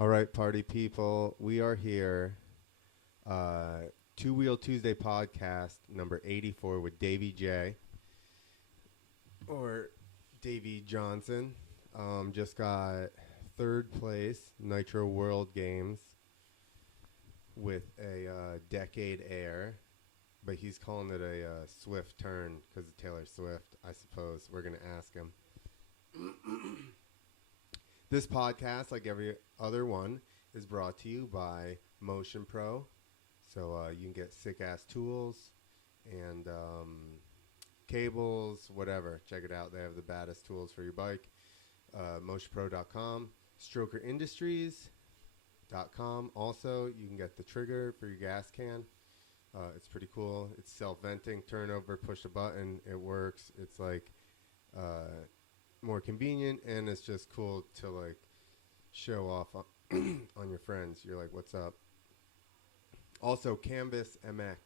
All right, party people, we are here. Two Wheel Tuesday podcast number 84 with Davi J. Or Davy Johnson. Just got third place Nitro World Games with a Decade Air. But he's calling it a Swift turn because of Taylor Swift, I suppose. We're going to ask him. This podcast, like every other one, is brought to you by Motion Pro. So you can get sick-ass tools and cables, whatever. Check it out. They have the baddest tools for your bike. MotionPro.com. StrokerIndustries.com. Also, you can get the trigger for your gas can. It's pretty cool. It's self-venting, turn over, push a button. It works. It's like more convenient, and it's just cool to like show off on your friends. You're like, what's up? Also, Canvas MX.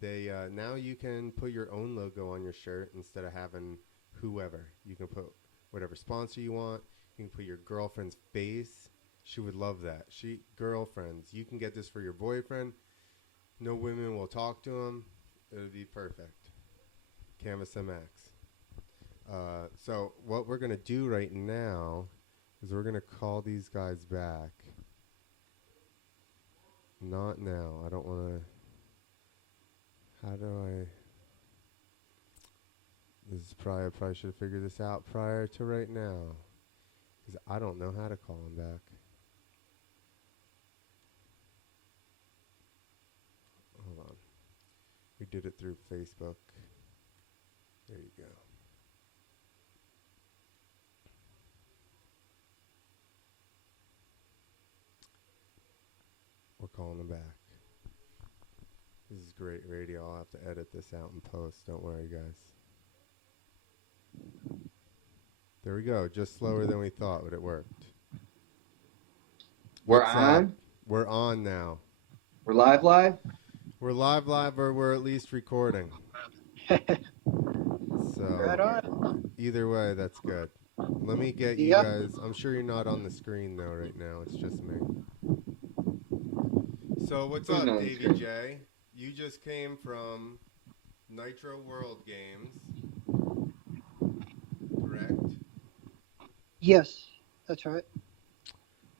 They now you can put your own logo on your shirt instead of having whoever. You can put whatever sponsor you want. You can put your girlfriend's face. She would love that. Girlfriends. You can get this for your boyfriend. No women will talk to him. It would be perfect. Canvas MX. So what we're going to do right now is we're going to call these guys back. Not now. I don't want to. How do I? This is I probably should have figured this out prior to right now. Because I don't know how to call them back. Hold on. We did it through Facebook. There you go. We're calling them back. This is great radio. I'll have to edit this out in post. Don't worry, guys. There we go. Just slower than we thought, but it worked. We're What's on? up? We're on now. We're live? We're live, or we're at least recording. So, Right on. either way, that's good. Let me get you guys. I'm sure you're not on the screen, though, right now. It's just me. So, what's up, Davy J? You just came from Nitro World Games, correct? Yes, that's right.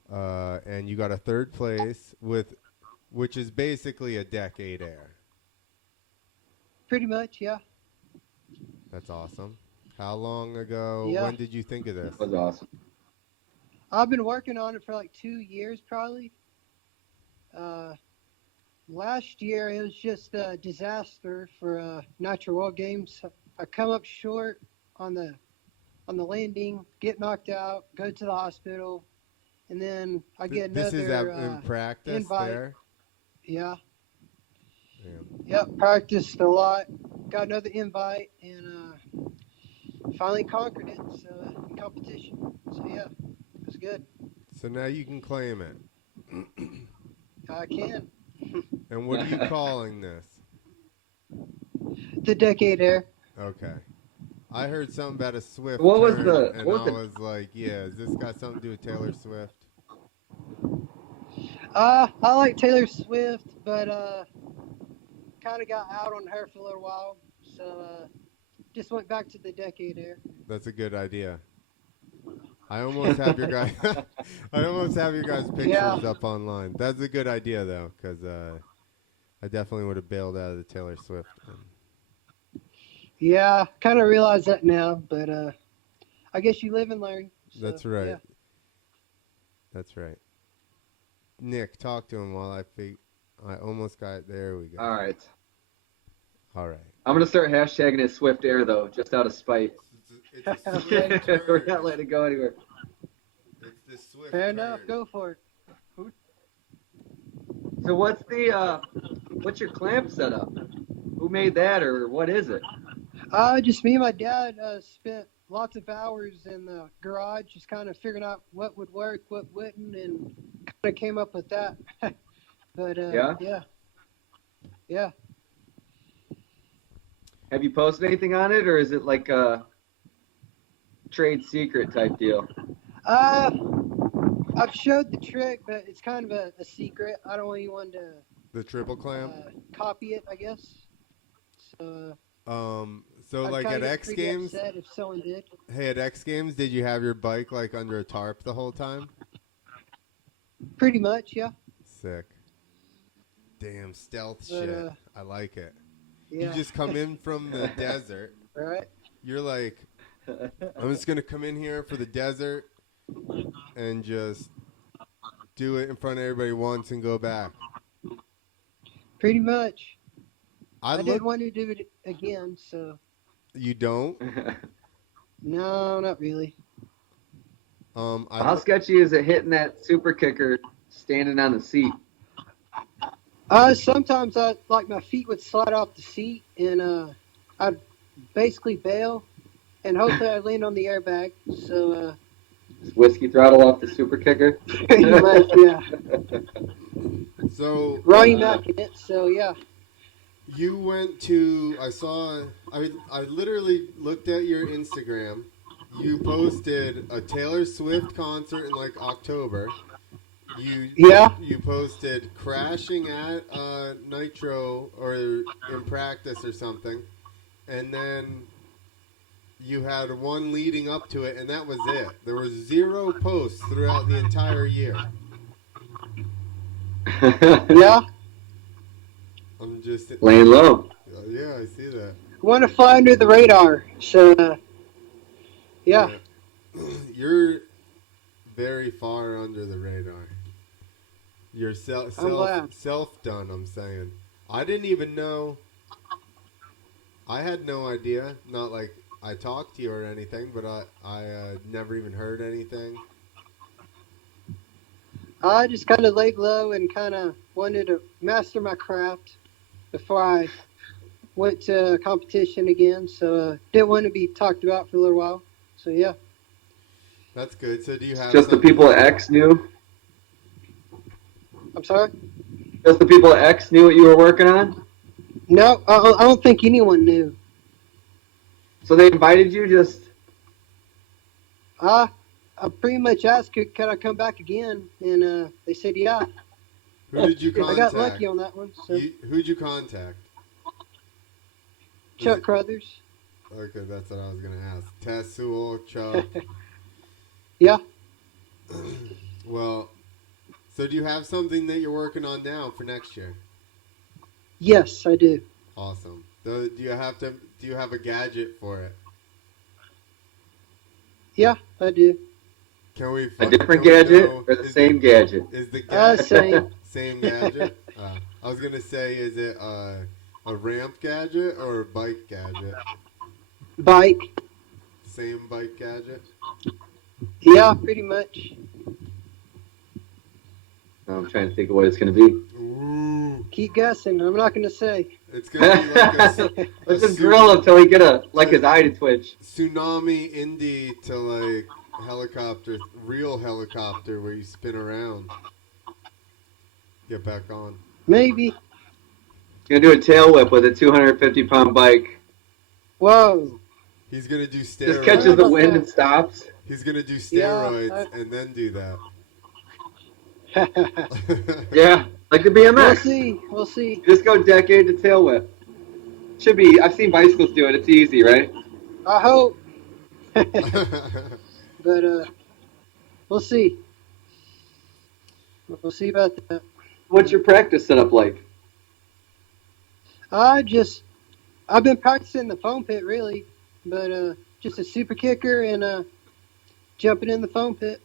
And you got a third place which is basically a Decade Air. Pretty much, yeah. That's awesome. How long ago? Yeah. When did you think of this? That was awesome. I've been working on it for like 2 years, probably. Last year, it was just a disaster for Nitro World Games. I come up short on the landing, get knocked out, go to the hospital, and then I get another This is in practice invite. there? Yeah. Damn. Yep, practiced a lot. Got another invite, and finally conquered it. So in competition. So yeah, it was good. So now you can claim it. I can. And what are you calling this? The Decade Air. Okay. I heard something about a Swift What was turn, the- and what I the- was like, yeah, has this got something to do with Taylor Swift? I like Taylor Swift, but kind of got out on her for a little while. So just went back to the Decade Air. That's a good idea. I almost have your guys. I almost have your guys' pictures up online. That's a good idea though, because I definitely would have bailed out of the Taylor Swift one. Yeah, kind of realize that now, but I guess you live and learn. So, That's right. Yeah. That's right. Nick, talk to him while I almost got. There we go. All right. All right. I'm going to start hashtagging it Swift Air, though, just out of spite. It's a Swift turn. We're not letting it go anywhere. It's the Swift Fair turn. enough. Go for it. So what's your clamp setup? Who made that, or what is it? Just me and my dad spent lots of hours in the garage just kind of figuring out what would work, what wouldn't, and kind of came up with that. But yeah. Have you posted anything on it, or is it like a trade secret type deal? I've showed the trick, but it's kind of a secret. I don't want anyone to The triple clamp. copy it, I guess. So So I'd like kind at of get X pretty Games, upset if someone did. hey, at X Games, did you have your bike like under a tarp the whole time? Pretty much, yeah. Sick. Damn, stealth But, shit. I like it. Yeah. You just come in from the desert. Right. You're like, I'm just going to come in here for the desert and just do it in front of everybody once and go back. Pretty much. I look. didn't want to do it again, so. You don't? No, not really. How sketchy is it hitting that super kicker standing on the seat? Sometimes my feet would slide off the seat, and I'd basically bail, and hopefully I'd land on the airbag. So. Whiskey throttle off the super kicker. Pretty much, yeah. So. Ronnie Mack in it. So yeah. You went to. I literally looked at your Instagram. You posted a Taylor Swift concert in like October. You posted crashing at Nitro or in practice or something, and then you had one leading up to it, and that was it. There was 0 posts throughout the entire year. Yeah. I'm just laying low. Yeah, I see that. Want to fly under the radar, so yeah. You're very far under the radar. You're self done, I'm saying. I didn't even know. I had no idea. Not like I talked to you or anything, but I never even heard anything. I just kind of laid low and kind of wanted to master my craft before I went to competition again. So didn't want to be talked about for a little while. So yeah. That's good. So do you have just the people at X knew? I'm sorry? Just the people at X knew what you were working on? No, I don't think anyone knew. So they invited you just... I pretty much asked, could I come back again? And they said, yeah. Who did you contact? I got lucky on that one. So. Who'd you contact? Chuck Crothers. Okay, that's what I was going to ask. Tess Sewell, Chuck. Yeah. Well, so do you have something that you're working on now for next year? Yes, I do. Awesome. Do you have a gadget for it? Yeah, I do. Can we a different gadget or the same gadget? Is the gadget same? Same gadget? I was gonna say, is it a ramp gadget or a bike gadget? Bike. Same bike gadget? Yeah, pretty much. I'm trying to think of what it's going to be. Ooh. Keep guessing. I'm not going to say. It's going to be like let's just grill him till he get his eye to twitch. Tsunami Indy to like real helicopter where you spin around. Get back on. Maybe. He's going to do a tail whip with a 250-pound bike. Whoa. He's going to do steroids. Just catches the wind and stops. He's going to do steroids and then do that. Yeah, like the BMX. We'll see. Just go decade to tail whip. Should be. I've seen bicycles do it. It's easy, right? I hope. But we'll see. We'll see about that. What's your practice setup like? I've been practicing the foam pit really, but just a super kicker and jumping in the foam pit.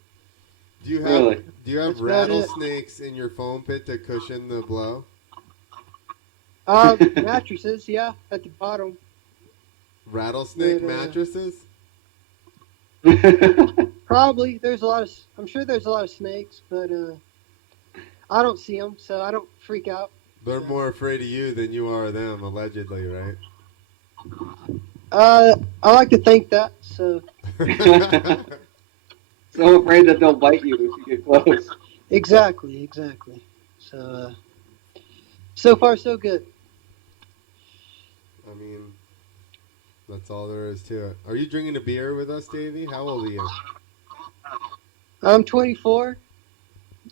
Do you have rattlesnakes in your foam pit to cushion the blow? Mattresses, yeah, at the bottom. Rattlesnake mattresses? Probably. I'm sure there's a lot of snakes, but I don't see them, so I don't freak out. They're more afraid of you than you are of them, allegedly, right? I like to think that, so. So afraid that they'll bite you if you get close. Exactly. So, so far so good. I mean, that's all there is to it. Are you drinking a beer with us, Davey? How old are you? I'm 24.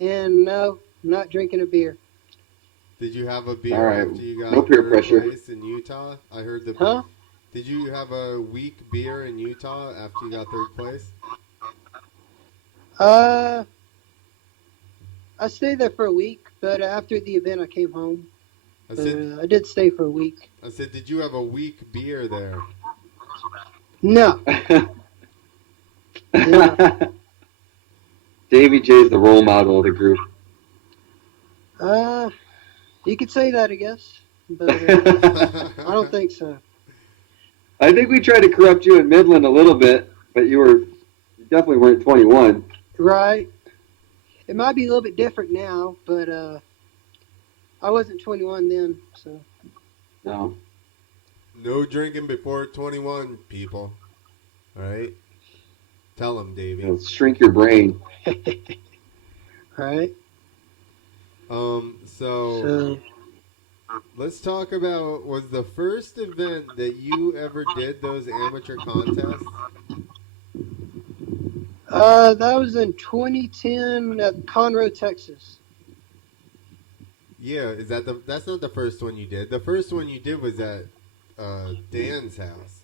And no, I'm not drinking a beer. Did you have a All beer right. after you got No peer third pressure. place in Utah? I heard the. Huh? Did you have a weak beer in Utah after you got third place? Uh, I stayed there for a week, but after the event, I came home. I But said. I did stay for a week. I said, did you have a weak beer there? No, no. Davy J is the role model of the group. You could say that, I guess, but I don't think so. I think we tried to corrupt you in Midland a little bit, but you definitely weren't 21. Right? It might be a little bit different now, but I wasn't 21 then, so. No. No drinking before 21, people. All right? Tell them, Davey. It'll shrink your brain. Right? So let's talk about, was the first event that you ever did those amateur contests? That was in 2010 at Conroe, Texas. Yeah, that's not the first one you did. The first one you did was at Dan's house.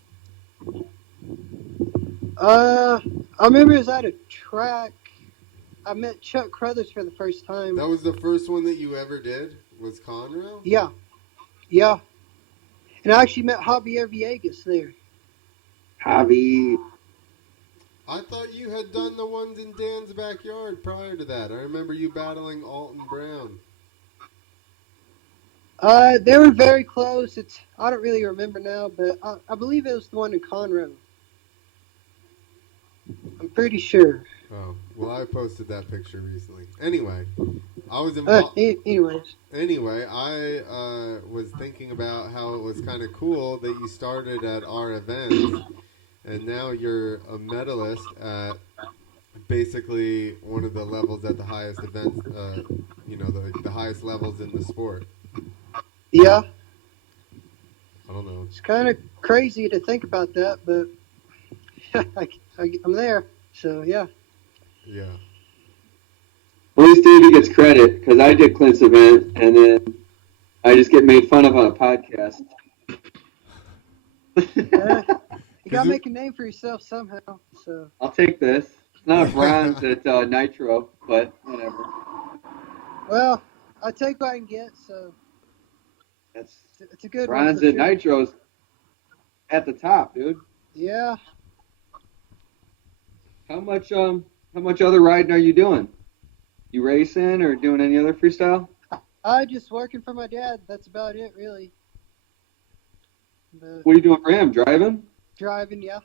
I remember it was at a track. I met Chuck Crothers for the first time. That was the first one that you ever did? Was Conroe? Yeah. And I actually met Javier Villegas there. Javi. I thought you had done the ones in Dan's backyard prior to that. I remember you battling Alton Brown. They were very close. I don't really remember now, but I believe it was the one in Conroe. I'm pretty sure. Oh, well, I posted that picture recently. Anyway, I was involved. Anyways, I was thinking about how it was kind of cool that you started at our events, and now you're a medalist at basically one of the levels at the highest events, the highest levels in the sport. yeah. I don't know. It's kind of crazy to think about that, but I'm there, so yeah. Yeah. At least Davey gets credit, because I did Clint's event, and then I just get made fun of on a podcast. You gotta make a name for yourself somehow. So I'll take this. It's not a bronze at Nitro, but whatever. well, I take what I can get. So it's a good bronze one. at Nitro's at the top, dude. Yeah. How much other riding are you doing? You racing or doing any other freestyle? I just working for my dad. That's about it, really. But What are you doing for him? Driving? driving, yeah.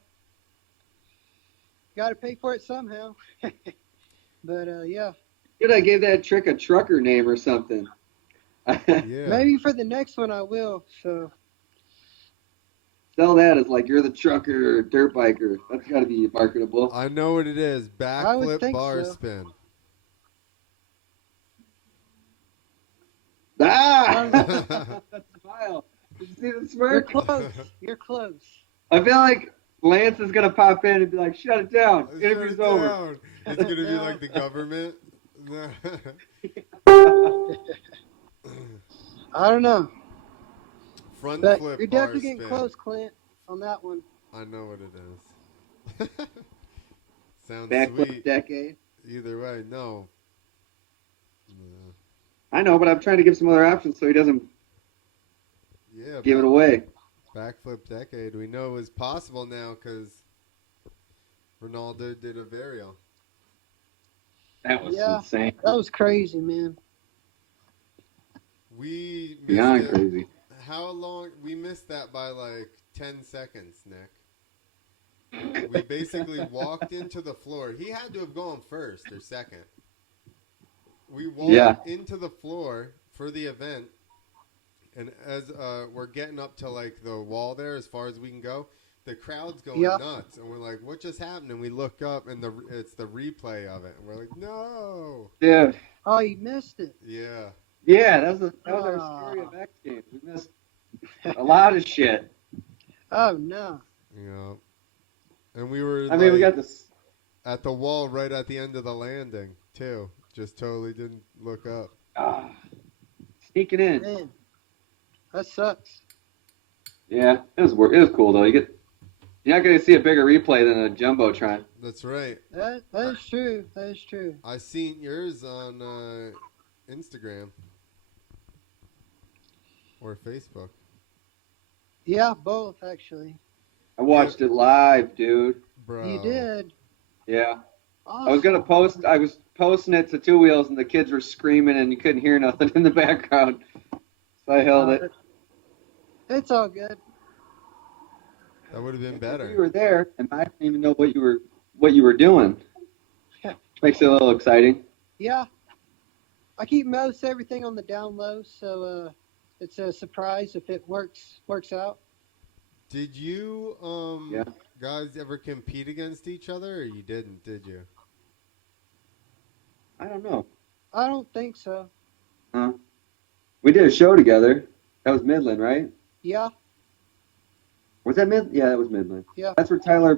Got to pay for it somehow. But yeah. Dude, I gave that trick a trucker name or something. Yeah. Maybe for the next one I will. So Sell that as like you're the trucker or dirt biker. That's got to be marketable. I know what it is. I would Backflip think bar so. spin. Ah! That smile. Did you see the you're smirk? close. You're close. I feel like Lance is going to pop in and be like, shut it down. Shut Interview's it over. down. It's going to be like the government. I don't know. Front But flip you're bar definitely getting spin. close, Clint, on that one. I know what it is. Sounds Backflip sweet. decade. Either way, no. I know, but I'm trying to give some other options so he doesn't Yeah. give it away. Backflip decade. We know is possible now because Ronaldo did a varial. That was Yeah. insane. That was crazy, man. We missed Beyond it. crazy. How long? We missed that by like 10 seconds, Nick. We basically walked into the floor. He had to have gone first or second. We walked into the floor for the event, and as we're getting up to like the wall there, as far as we can go, the crowd's going nuts, and we're like, "What just happened?" And we look up, and it's the replay of it, and we're like, "No!" Yeah. Oh, you missed it. Yeah. Yeah, that was our Scary FX game. We missed a lot of shit. Oh, no. Yeah. And we were. I mean, we got this. at the wall right at the end of the landing too. Just totally didn't look up. Sneaking in. Man, that sucks. Yeah, it was cool though. You're not gonna see a bigger replay than a jumbotron. That's right. That is true. That is true. I seen yours on Instagram or Facebook. Yeah, both actually. I watched it live, dude. Bro. You did. Yeah. Awesome. I was posting it to Two Wheels and the kids were screaming and you couldn't hear nothing in the background. So I held it. It's all good. That would have been You better. were there and I didn't even know what you were doing. Makes it a little exciting. Yeah. I keep most everything on the down low, so it's a surprise if it works out. Did you Yeah. guys ever compete against each other, or you didn't? Did you? I don't know. I don't think so. We did a show together. That was Midland, right? Yeah. Was that Midland? Yeah, that was Midland. Yeah. That's where Tyler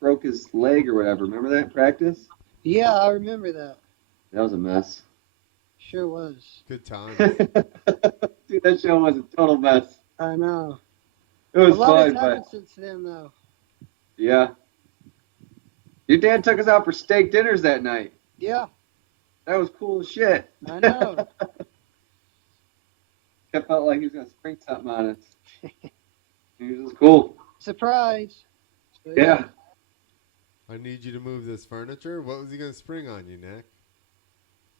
broke his leg or whatever. Remember that in practice? Yeah, I remember that. That was a mess. Sure was. Good times. Dude, that show was a total mess. I know. It was a lot fun, has but happened since then, though. yeah. Your dad took us out for steak dinners that night. Yeah, That was cool as shit. I know. Kept felt like he was gonna spring something on us. It was cool. Surprise. So, Yeah. I need you to move this furniture. What was he gonna spring on you, Nick?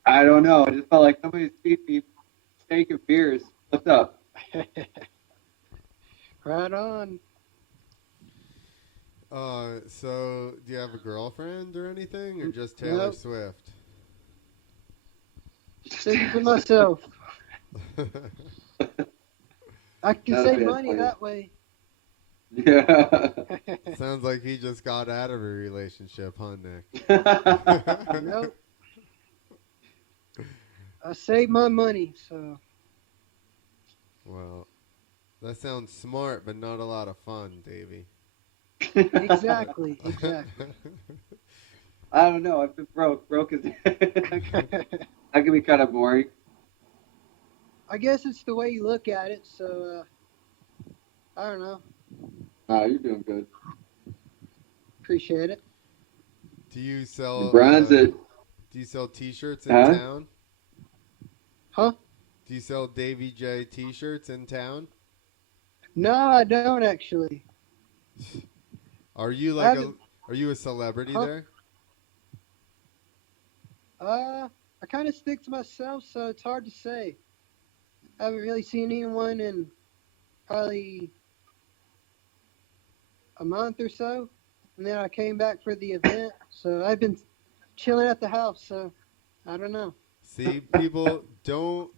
I don't know. I just felt like somebody's feeding me steak and beers. What's up? Right on. So do you have a girlfriend or anything, or just Taylor Nope. Swift? Stick to myself. I can That'd save be money funny. that way. Yeah. Sounds like he just got out of a relationship, huh, Nick? Nope. I save my money, so. Well, that sounds smart, but not a lot of fun, Davey. Exactly. I don't know. I've been broke. Broke is that can be kind of boring. I guess it's the way you look at it, so I don't know. You're doing good. Appreciate it. Do you sell Bronze Do you sell T-shirts in Huh? town? Huh? Do you sell Davi J T-shirts in town? No, I don't actually. Are you Are you a celebrity Huh? there? I kind of stick to myself, so it's hard to say. I haven't really seen anyone in probably a month or so, and then I came back for the event, so I've been chilling at the house, so I don't know. See, people don't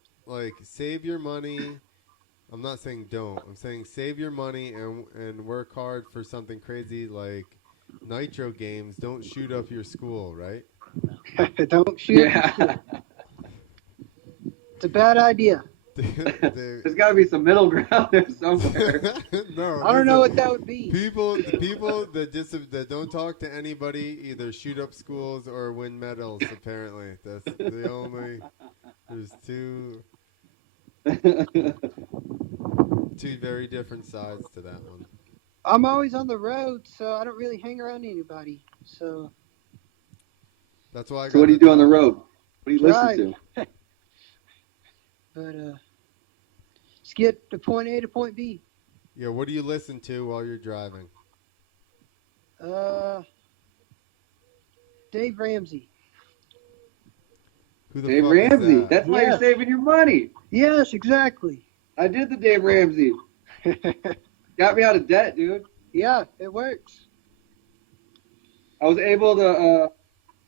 save your money. I'm not saying don't. I'm saying save your money and work hard for something crazy like Nitro games. Don't shoot up your school, right? Don't shoot. Yeah. It's a bad idea. There's got to be some middle ground there somewhere. No, I don't know what that would be. People that don't talk to anybody either shoot up schools or win medals. Apparently, that's the only. There's two very different sides to that one. I'm always on the road, so I don't really hang around anybody. So That's why. So what do you do on the road? What do you Drive. listen to? but just get to point A to point B. Yeah, what do you listen to while you're driving? Dave Ramsey. Who the Dave fuck Ramsey. Is that? That's why Yeah. you're saving your money. Yes, exactly. I did the Dave Ramsey. Got me out of debt, dude. Yeah, it works. I was able to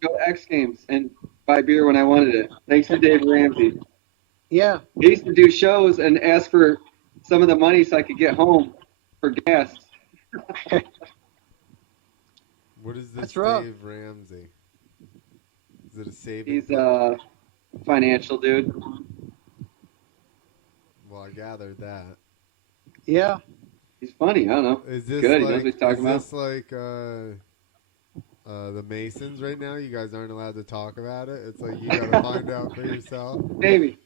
go to X Games and buy beer when I wanted it, thanks to Dave Ramsey. Yeah. He used to do shows and ask for some of the money so I could get home for gas. What is this That's rough. Dave Ramsey? Is it a saving? He's a financial dude. Well, I gathered that. Yeah. He's funny. I don't know. Is this Good, he like? knows what he's talking is about. this like? the Masons right now. You guys aren't allowed to talk about it. It's like you gotta find out for yourself. Davey,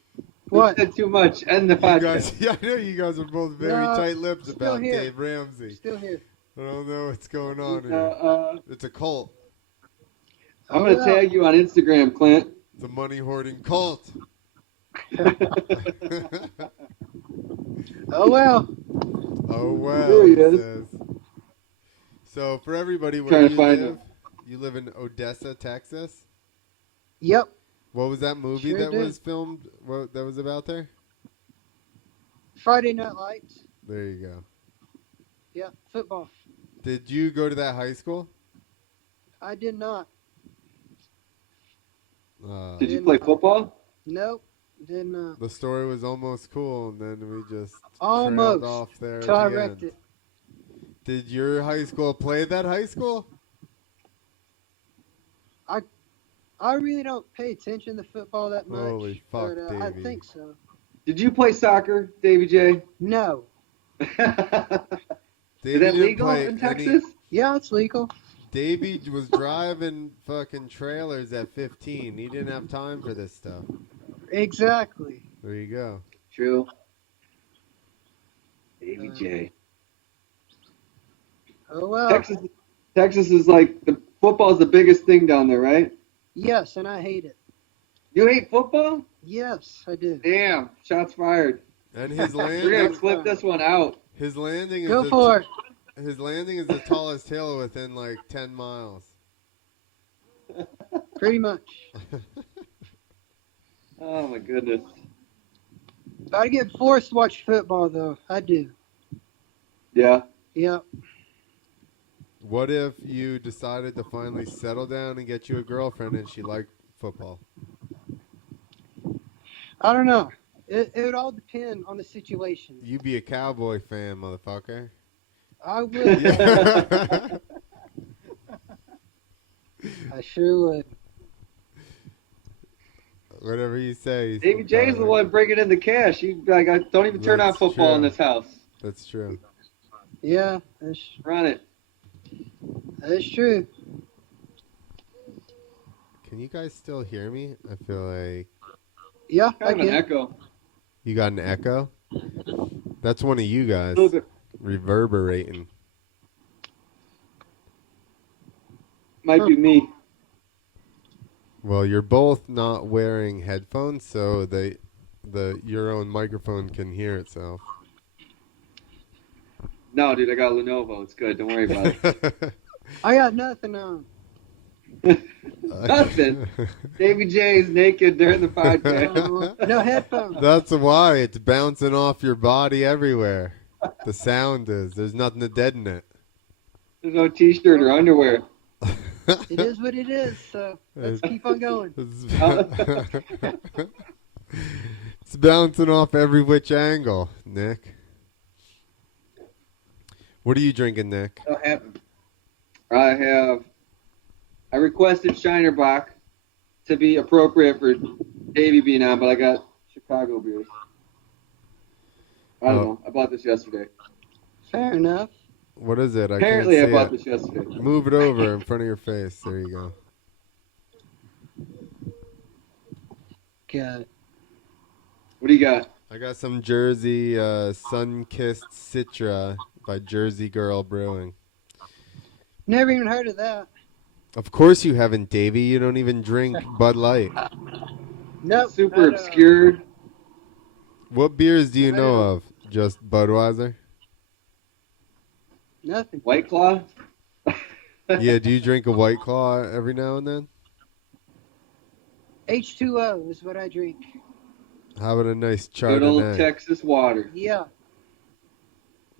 What? said too much. End the You podcast. guys, yeah, I know you guys are both very No, tight-lipped still about here. Dave Ramsey. Still here. I don't know what's going on here. It's a cult. I'm going to tag you on Instagram, Clint. It's a money-hoarding cult. Oh well. Oh well. There he It is. says. So for everybody, where Trying you to find live, him. you live in Odessa, Texas. Yep. What was that movie Sure that did. was filmed? What that was about there? Friday Night Lights. There you go. Yep. Football. Did you go to that high school? I did not. Did you play football? Nope. Did not. The story was almost cool, and then we just Almost. trailed off there. Till I at the wrecked end. it. Did your high school play that high school? I really don't pay attention to football that much. Holy fuck, but, I Davey. think so. Did you play soccer, Davy J? No. Is Davey that didn't legal play in any- Texas? Yeah, it's legal. Davey was driving fucking trailers at 15. He didn't have time for this stuff. Exactly. There you go. True. Davy J. Oh well. Texas is like the football's the biggest thing down there, right? Yes, and I hate it. You hate football? Yes, I do. Damn, shots fired. And his We're gonna landing, clip this one out. his landing is Go the for it. His landing is the tallest hill within like 10 miles. Pretty much. Oh my goodness. I get forced to watch football though. I do. Yeah. Yep. What if you decided to finally settle down and get you a girlfriend and she liked football? I don't know. It would all depend on the situation. You be a Cowboy fan, motherfucker. I would. Yeah. I sure would. Whatever you say. Davy J's the one bringing in the cash. You like, don't even turn on That's football in true. this house. That's true. Yeah, Run it. that's true. Can you guys still hear me? I feel like Yeah, I Kind of an get it. echo. you got an echo. That's one of you guys A little bit. reverberating. Might be me. Well, you're both not wearing headphones, so your own microphone can hear itself. No, dude, I got Lenovo. It's good. Don't worry about it. I got nothing on. Nothing. Davy J's naked during the podcast. No headphones. That's why it's bouncing off your body everywhere. The sound is. There's nothing to deaden it. There's no t-shirt or underwear. It is what it is, so let's keep on going. It's bouncing off every which angle, Nick. What are you drinking, Nick? What happened? I requested Shinerbach to be appropriate for Davey being on, but I got Chicago beers. I don't know. I bought this yesterday. Fair enough. What is it? Apparently, I can't bought see this yesterday. it. Move it over in front of your face. There you go. Got it. What do you got? I got some Jersey Sun-Kissed Citra by Jersey Girl Brewing. Never even heard of that. Of course you haven't, Davey. You don't even drink Bud Light. Nope. Super not, obscured. What beers do you I know don't- of? Just Budweiser? Nothing. White Claw. Yeah, do you drink a White Claw every now and then? H2O is what I drink. How about a nice Good old Chardonnay? Texas water. Yeah.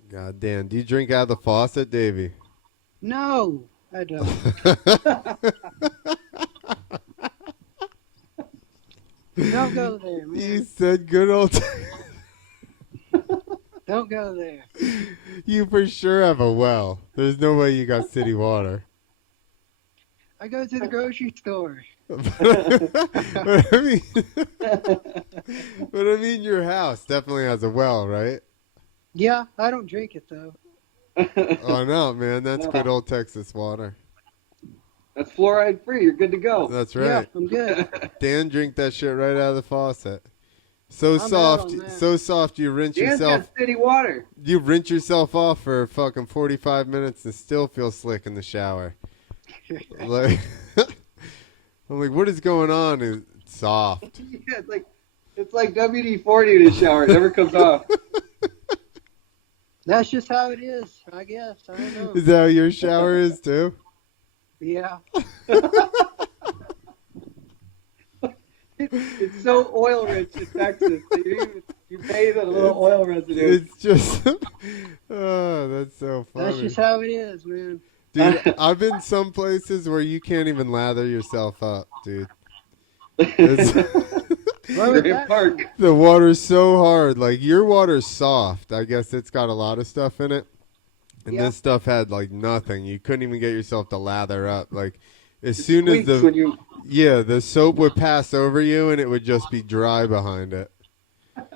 God damn. Do you drink out of the faucet, Davey? No, I don't. Don't go there, man. You said good old... Don't go there. You for sure have a well. There's no way you got city water. I go to the grocery store. but I mean, your house definitely has a well, right? Yeah, I don't drink it though. Oh no, man, that's good old Texas water. That's fluoride free. You're good to go. That's Yeah, right. I'm good. Dan drink that shit right out of the faucet. So I'm soft, out on that. so soft. You rinse Dan's yourself. got city water. You rinse yourself off for fucking 45 minutes and still feel slick in the shower. Like, I'm like, what is going on? It's soft. Yeah, it's like WD-40 in the shower. It never comes off. That's just how it is, I guess. I don't know. Is that how your shower is too? Yeah. It's so oil rich in Texas. You bathe in a little oil residue. It's just, oh, that's so funny. That's just how it is, man. Dude, I've been some places where you can't even lather yourself up, dude. It's, What was Great that? Park. the water's so hard. Like, your water's soft. I guess it's got a lot of stuff in it. And Yeah. this stuff had, like, nothing. You couldn't even get yourself to lather up. Like, as soon as Squeaks when the, you yeah, the soap would pass over you and it would just be dry behind it.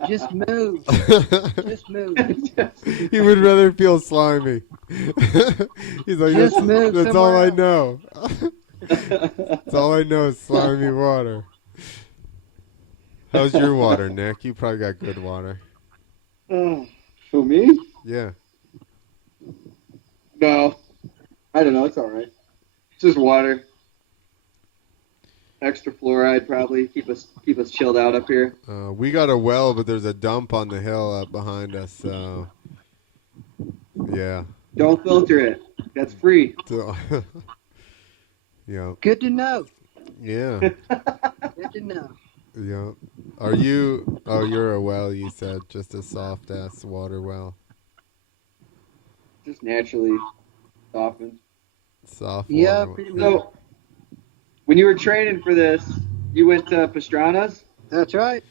Just move. Just move. He would rather feel slimy. He's like, Just that's, move that's all I somewhere know. That's all I know is slimy water. How's your water, Nick? You probably got good water. For me? Yeah. No. I don't know. It's all right. It's just water. Extra fluoride probably keep us chilled out up here. We got a well, but there's a dump on the hill up behind us. So, yeah. Don't filter it. That's free. So, yeah. Good to know. Yeah. Good to know. Yeah. Are you? Oh, you're a well. You said just a soft ass water well. Just naturally softened. Soft. Yeah, water pretty well. much. So, when you were training for this, you went to Pastrana's? That's right.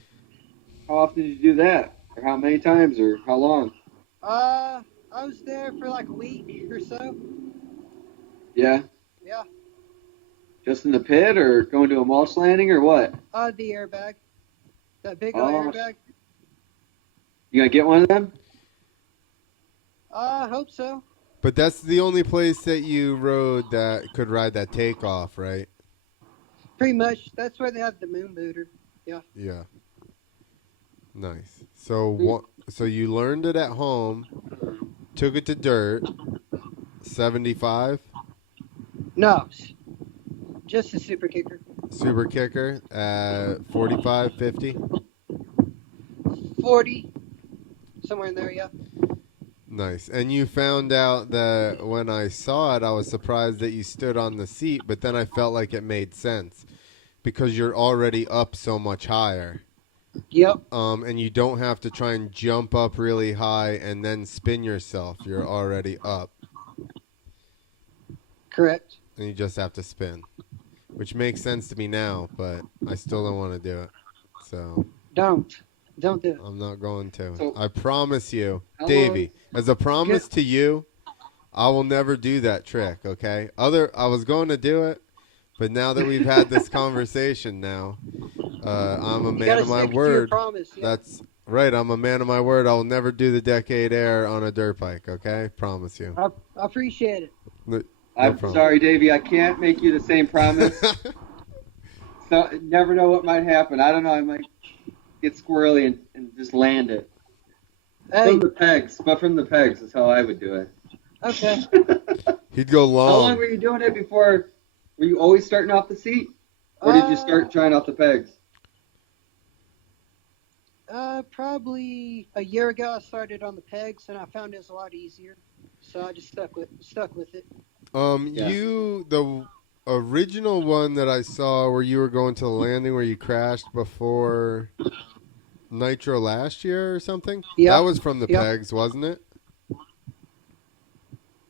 How often did you do that? Or how many times? Or how long? I was there for like a week or so. Yeah? Yeah. Just in the pit or going to a mulch landing or what? The airbag. That big old Oh. airbag. You gonna get one of them? I hope so. But that's the only place that you rode that could ride that takeoff, right? Pretty much. That's where they have the moon booter. Yeah. Nice. So you learned it at home, took it to dirt, 75, No. Just a super kicker. super kicker at 45, 50. 40. Somewhere in there, yeah. Nice. And you found out that when I saw it, I was surprised that you stood on the seat, but then I felt like it made sense because you're already up so much higher. Yep. And you don't have to try and jump up really high and then spin yourself. You're already up, Correct. and you just have to spin, which makes sense to me now, but I still don't want to do it. So Don't do it. I'm not going to. So- I promise you, How Davey, as a promise to you, I will never do that trick, okay? I was going to do it, but now that we've had this conversation now, I'm a You man gotta of my stick to your word. promise. Yeah. That's right. I'm a man of my word. I will never do the decade air on a dirt bike, okay? Promise you. I appreciate it. I'm problem. sorry, Davey. I can't make you the same promise. So never know what might happen. I don't know. I might get squirrely and just land it. Hey, From the pegs. But from the pegs is how I would do it. okay. He'd go How long long. were you doing it before? Were you always starting off the seat? Or did you start trying off the pegs? Probably a year ago I started on the pegs and I found it was a lot easier. So I just stuck with it. Yeah. The original one that I saw where you were going to the landing where you crashed before Nitro last year or something? Yeah. That was from the Yeah. pegs, wasn't it?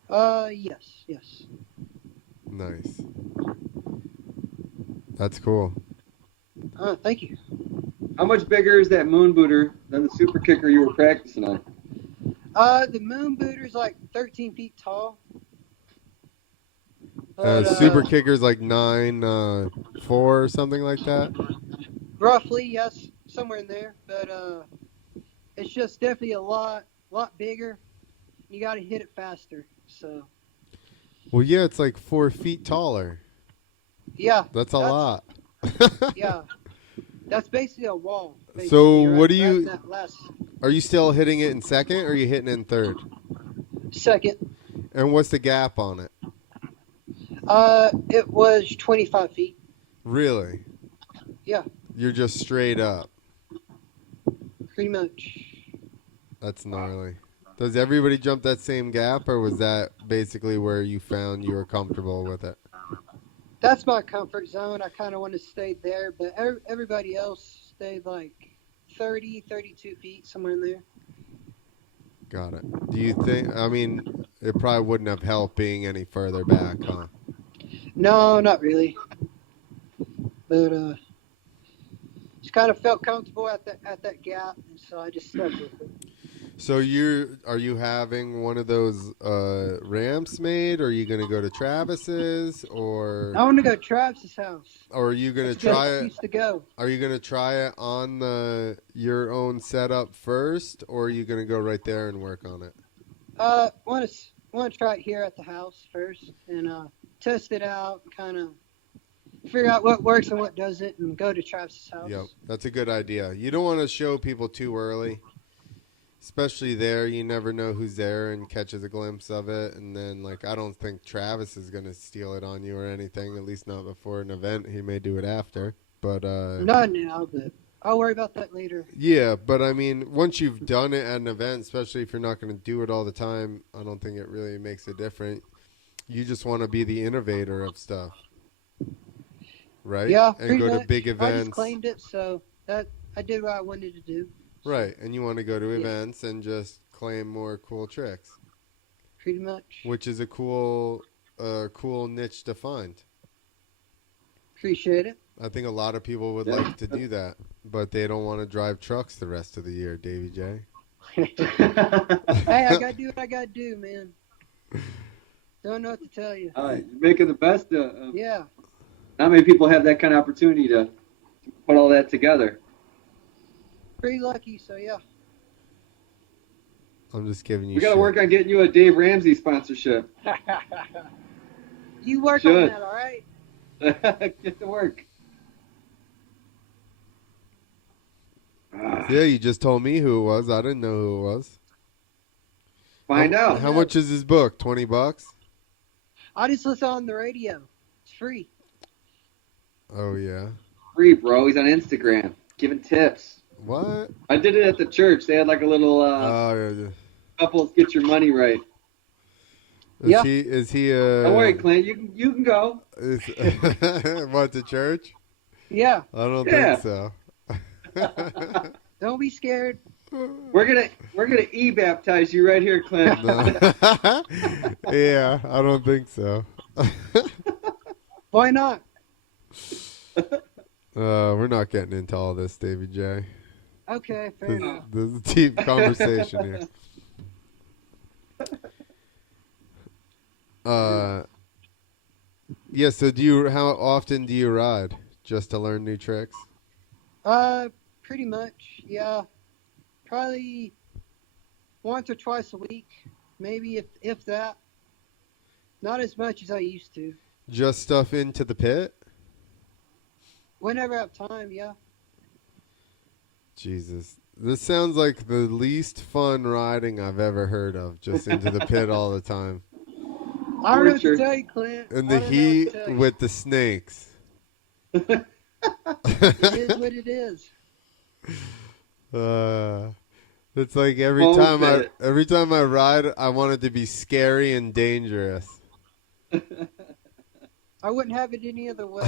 Yes. Nice. That's cool. Thank you. How much bigger is that moon booter than the super kicker you were practicing on? The moon booter's like 13 feet tall. But, Super kicker's like 9'4" or something like that. Roughly, yes, somewhere in there. But it's just definitely a lot bigger. You got to hit it faster. So Well, yeah, it's like 4 feet taller. Yeah. That's a lot. Yeah. That's basically a wall. So basically, what do right you? in that last Are you still hitting it in second, or are you hitting it in third? second. And what's the gap on it? It was 25 feet. Really? Yeah. You're just straight up. Pretty much. That's gnarly. Does everybody jump that same gap, or was that basically where you found you were comfortable with it? That's my comfort zone. I kind of want to stay there, but everybody else stayed like 30, 32 feet, somewhere in there. Got it. Do you think, I mean, it probably wouldn't have helped being any further back, huh? No, not really. But just kind of felt comfortable at that gap, and so I just stuck with it. So are you having one of those ramps made, or are you going to go to Travis's, or I want to go to Travis's house. or are you going to It's a good try it? excuse to go. Are you going to try it on your own setup first, or are you going to go right there and work on it? Want to try it here at the house first and test it out, kind of figure out what works and what doesn't, and go to Travis's house. Yep, that's a good idea. You don't want to show people too early, especially there. You never know who's there and catches a glimpse of it, and then like I don't think Travis is going to steal it on you or anything. At least not before an event. He may do it after, but Not now, but I'll worry about that later. yeah, but I mean, once you've done it at an event, especially if you're not going to do it all the time, I don't think it really makes a difference. You just want to be the innovator of stuff, right? Yeah, and pretty go much. to big I events. just claimed it, so that I did what I wanted to do. Right, and you want to go to Yeah. events and just claim more cool tricks, Pretty much. which is a cool niche to find. Appreciate it. I think a lot of people would like to do that, but they don't want to drive trucks the rest of the year, Davy J. Hey, I gotta do what I gotta do, man. Don't know what to tell you. All right, you're making the best of. Yeah. Not many people have that kind of opportunity to put all that together. Pretty lucky, so yeah. I'm just giving you We got to shit. work on getting you a Dave Ramsey sponsorship. You work Should. on that, all right? Get to work. Yeah, you just told me who it was. I didn't know who it was. Find out. How much is his book? $20? I just listen on the radio. It's free. Oh yeah. Free, bro. He's on Instagram giving tips. What? I did it at the church. They had like a little Oh yeah. couples get your money right. Yeah. Is he Don't worry, Clint. You can go. Is, what, to church? Yeah. I don't Yeah. think so. Don't be scared. We're gonna e-baptize you right here, Clint. No. Yeah, I don't think so. Why not? We're not getting into all this, Davy J. Okay, fair enough. This is a deep conversation here. Yeah, so how often do you ride? Just to learn new tricks? Pretty much, yeah. Probably once or twice a week, maybe if that. Not as much as I used to. Just stuff into the pit? Whenever I have time, yeah. Jesus. This sounds like the least fun riding I've ever heard of, just into the pit all the time. I don't know what Torture. to tell you, Clint. In I the don't know what heat to tell you. with the snakes. It is what it is. It's like every Home time I ride, I want it to be scary and dangerous. I wouldn't have it any other way.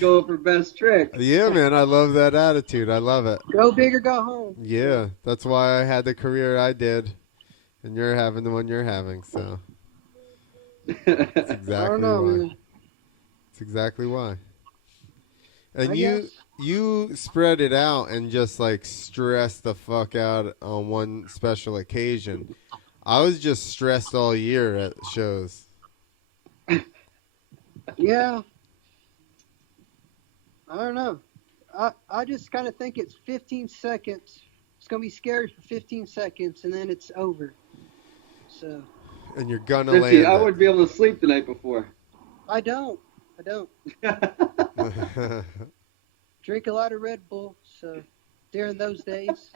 Go for best trick. Yeah, man, I love that attitude. I love it. Go big or go home. Yeah, that's why I had the career I did, and you're having the one you're having. So that's exactly I don't know, why. man. It's exactly why. And I you guess. you spread it out and just like stress the fuck out on one special occasion. I was just stressed all year at shows. Yeah. I don't know. I just kind of think it's 15 seconds. It's going to be scary for 15 seconds, and then it's over. So, And you're gonna 50, land I it. wouldn't be able to sleep the night before. I don't. Drink a lot of Red Bull, so during those days.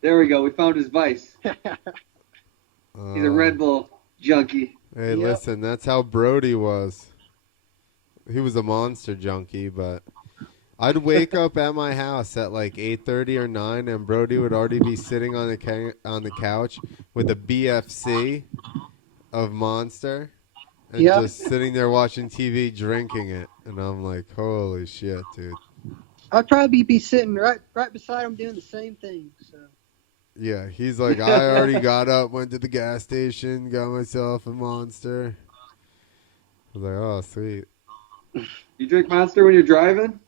There we go. We found his vice. He's a Red Bull junkie. Hey, Yep. listen, that's how Brody was. He was a monster junkie, but I'd wake up at my house at like 8:30 or 9, and Brody would already be sitting on the couch with a BFC of Monster, and Yep. just sitting there watching TV, drinking it. And I'm like, holy shit, dude. I'd probably be sitting right beside him doing the same thing. So Yeah, he's like, I already got up, went to the gas station, got myself a Monster. I was like, oh, sweet. You drink Monster when you're driving?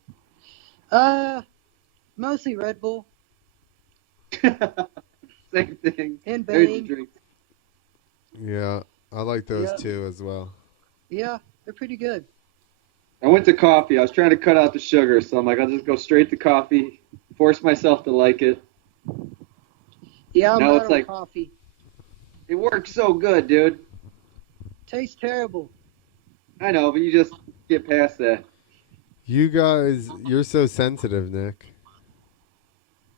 Mostly Red Bull Same thing. and There's your Bang. drink. Yeah, I like those Yep. too as well. Yeah, they're pretty good. I went to coffee. I was trying to cut out the sugar, so I'm like, I'll just go straight to coffee, force myself to like it. Yeah, I'm Now out it's on like- coffee. It works so good, dude. Tastes terrible. I know, but you just get past that. You guys, you're so sensitive, Nick.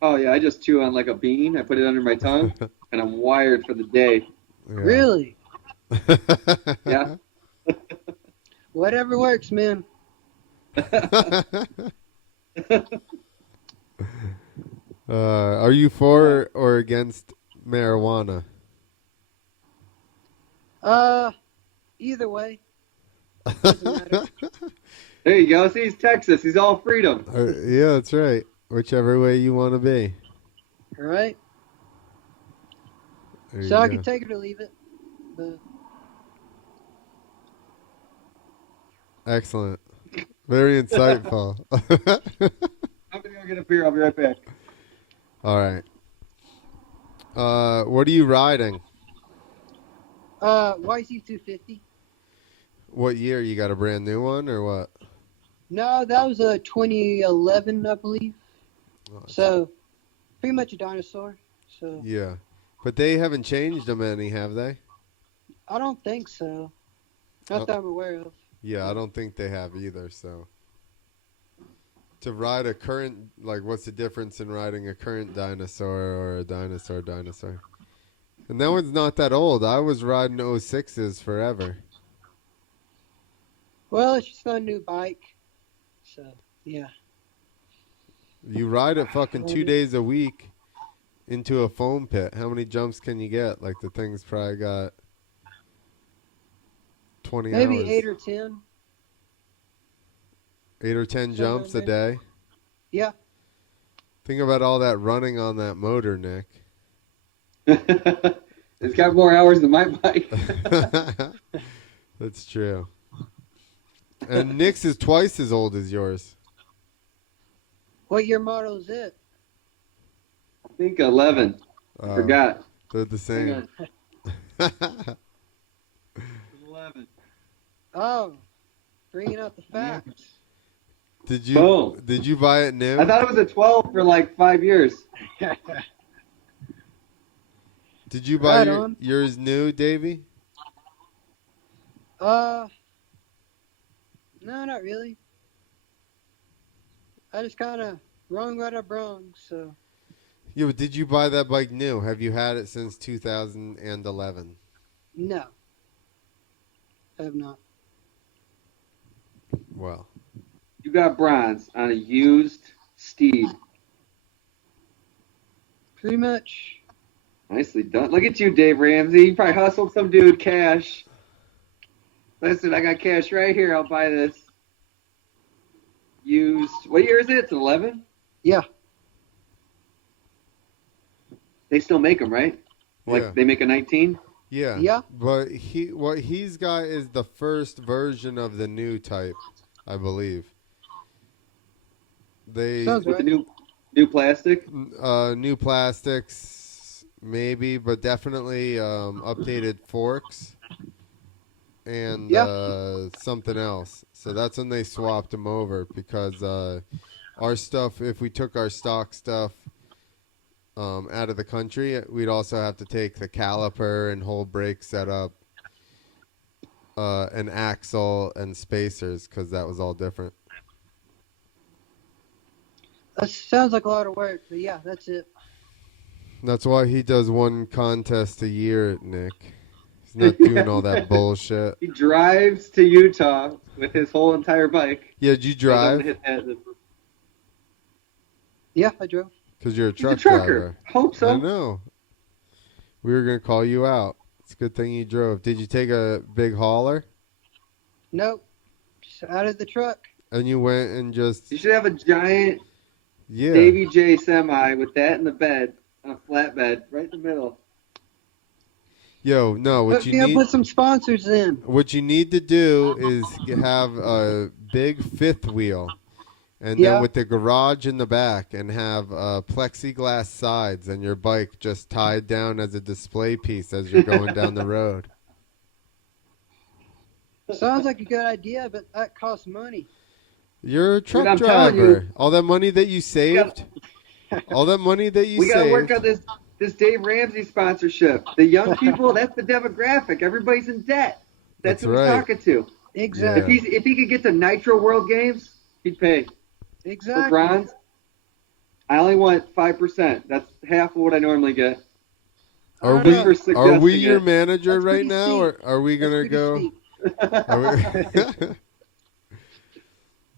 Oh, yeah, I just chew on like a bean. I put it under my tongue, and I'm wired for the day. Yeah. Really? Yeah. Whatever works, man. Are you for or against marijuana? Either way. Doesn't matter. There you go. See, he's Texas. He's all freedom. Yeah, that's right. Whichever way you want to be. All right. There you So I go. can take it or leave it. But Excellent. Very insightful. I'm going to go get a beer. I'll be right back. All right. What are you riding? YZ250. What year? You got a brand new one or what? No, that was a 2011, I believe. Oh, it's- So pretty much a dinosaur. So yeah. But they haven't changed them any, have they? I don't think so. Not that I'm aware of. Yeah, I don't think they have either, so. To ride a current, like, what's the difference in riding a current dinosaur or a dinosaur? And that one's not that old. I was riding 06s forever. Well, it's just not a new bike. So yeah. You ride it fucking 2 days a week into a foam pit. How many jumps can you get? Like, the thing's probably got 20 Maybe hours. 8 or 10. 8 or 10 Somewhere jumps a in there. day? Yeah. Think about all that running on that motor, Nick. It's got more hours than my bike. That's true. And Nick's is twice as old as yours. What year model is it? I think 11. I forgot. They're the same. 11. Oh, bringing out the facts. Did you Boom. did you buy it new? I thought it was a 12 for like 5 years. Did you buy Right on. yours new, Davey? No, not really. I just kind of wrong what I brung, so. Yeah, but did you buy that bike new? Have you had it since 2011? No. I have not. Well, You got bronze on a used steed. Pretty much. Nicely done. Look at you, Dave Ramsey. You probably hustled some dude cash. Listen, I got cash right here. I'll buy this. Used. What year is it? It's 11? Yeah. They still make them, right? Like yeah. they make a 19? Yeah. Yeah. But what he's got is the first version of the new type, I believe. They Sounds With right. the new plastic? new plastics maybe, but definitely updated forks and something else. So that's when they swapped them over because our stuff, if we took our stock stuff out of the country, we'd also have to take the caliper and whole brake setup an axle and spacers because that was all different. That sounds like a lot of work, but yeah, that's it. That's why he does one contest a year, Nick. He's not doing all that bullshit. He drives to Utah with his whole entire bike. Yeah, did you So he doesn't drive? hit that. Yeah, I drove. Because you're a He's truck a trucker. driver. Hope I so. know. We were going to call you out. It's a good thing you drove. Did you take a big hauler? Nope. Just out of the truck. And you went and just... You should have a giant Yeah. Davi J semi with that in the bed, on a flatbed, right in the middle. Yo, no, what But you yeah, need... put some sponsors in. What you need to do is have a big fifth wheel, and Yeah. then with the garage in the back, and have plexiglass sides, and your bike just tied down as a display piece as you're going down the road. Sounds like a good idea, but that costs money. You're a truck I'm telling driver. All that money that you saved, all that money that you We got to work saved. on this Dave Ramsey sponsorship. The young people, that's the demographic. Everybody's in debt. That's who right. he's talking to. Exactly. If he could get to Nitro World Games, he'd pay. For Exactly. bronze, I only want 5%. That's half of what I normally get. Are Just we, for are we suggesting your it. manager That's right pretty now, steep. or are we going to That's go? pretty steep. Are we-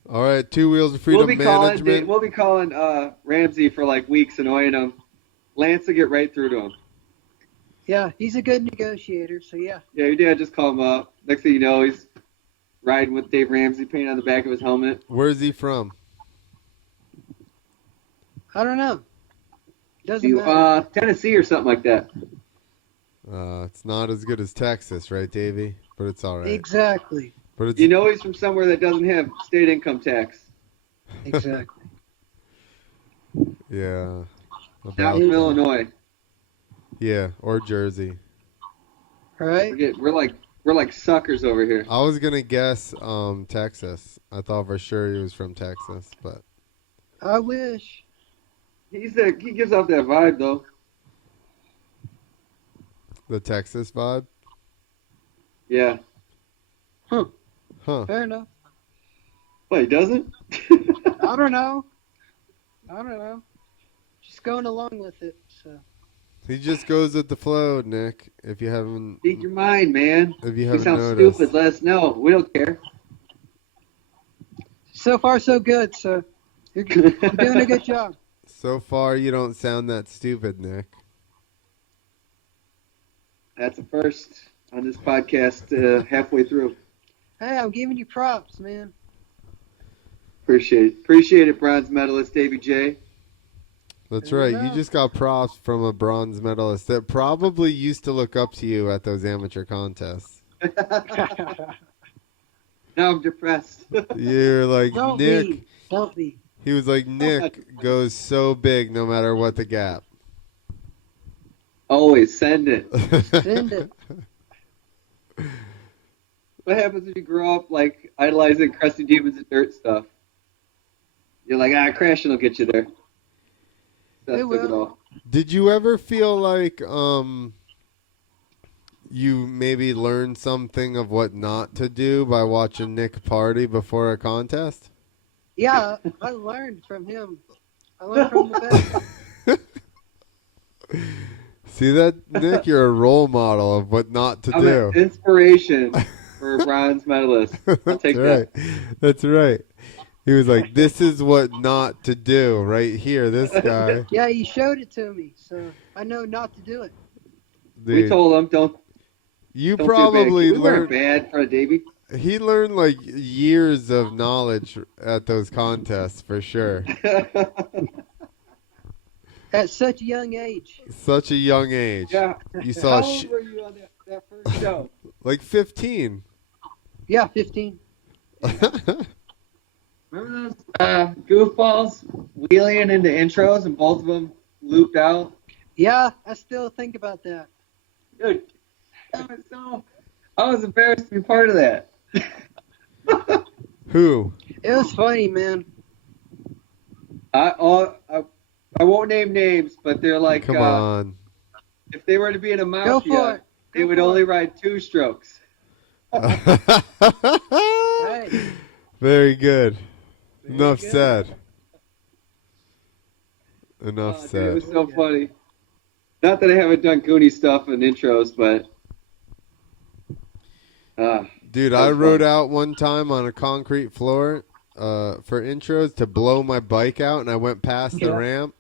All right, Two Wheels of Freedom Management. We'll be calling Ramsey for like weeks, annoying him. Lance will get right through to him. Yeah, he's a good negotiator, so yeah. Yeah, your dad just called him up. Next thing you know, he's riding with Dave Ramsey paint on the back of his helmet. Where's he from? I don't know. Doesn't matter. Tennessee or something like that. It's not as good as Texas, right, Davey? But it's all right. Exactly. But it's You know he's from somewhere that doesn't have state income tax. Exactly. yeah, Down about from that. Illinois. Yeah, or Jersey. Right? We're like suckers over here. I was gonna guess Texas. I thought for sure he was from Texas, but I wish. He gives off that vibe though. the Texas vibe, Yeah. huh? Fair enough. What, he doesn't? I don't know. Just going along with it. So He just goes with the flow, Nick. If you haven't, Speak your mind, man. if you You haven't sound noticed, stupid. Let us know. We don't care. so far so good. So you're doing a good job. so far you don't sound that stupid, Nick. That's a first on this podcast halfway through. Hey, I'm giving you props, man. Appreciate it, bronze medalist Davy J. That's Fair right. You enough. just got props from a bronze medalist that probably used to look up to you at those amateur contests. Now I'm depressed. You're like, Don't Nick. be. Don't be. He was like, Nick goes so big no matter what the gap. Always send it. Send it. What happens if you grow up like idolizing crusty demons and dirt stuff? You're like, crashing will get you there. That's It will. it all. Did you ever feel like you maybe learned something of what not to do by watching Nick party before a contest? Yeah, I learned from him. I learned from the best. See that, Nick? You're a role model of what not to I'm do. an inspiration for a bronze medalist. I'll That's take right. that. That's right. He was like, this is what not to do right here, this guy. Yeah, he showed it to me, so I know not to do it. We Dude, told him, don't you do probably bad. We weren't learned, bad for a Davy. he learned like years of knowledge at those contests for sure. At such a young age. Such a young age. Yeah. You saw How old were you on that first show? like 15. Yeah, 15. Remember those goofballs wheeling into intros and both of them looped out? Yeah, I still think about that. Dude, that was so... I was embarrassed to be part of that. Who? It was funny, man. I won't name names, but they're like... Come on. If they were to be in a Go for mafia, it. they Go would for only it. ride 2 strokes. Hey, Very good. very Enough good. said. Enough Oh, dude, it said. was so funny. Not that I haven't done Goonie stuff and intros, but Dude, that I was rode fun. out one time on a concrete floor for intros to blow my bike out, and I went past the Yeah. ramp,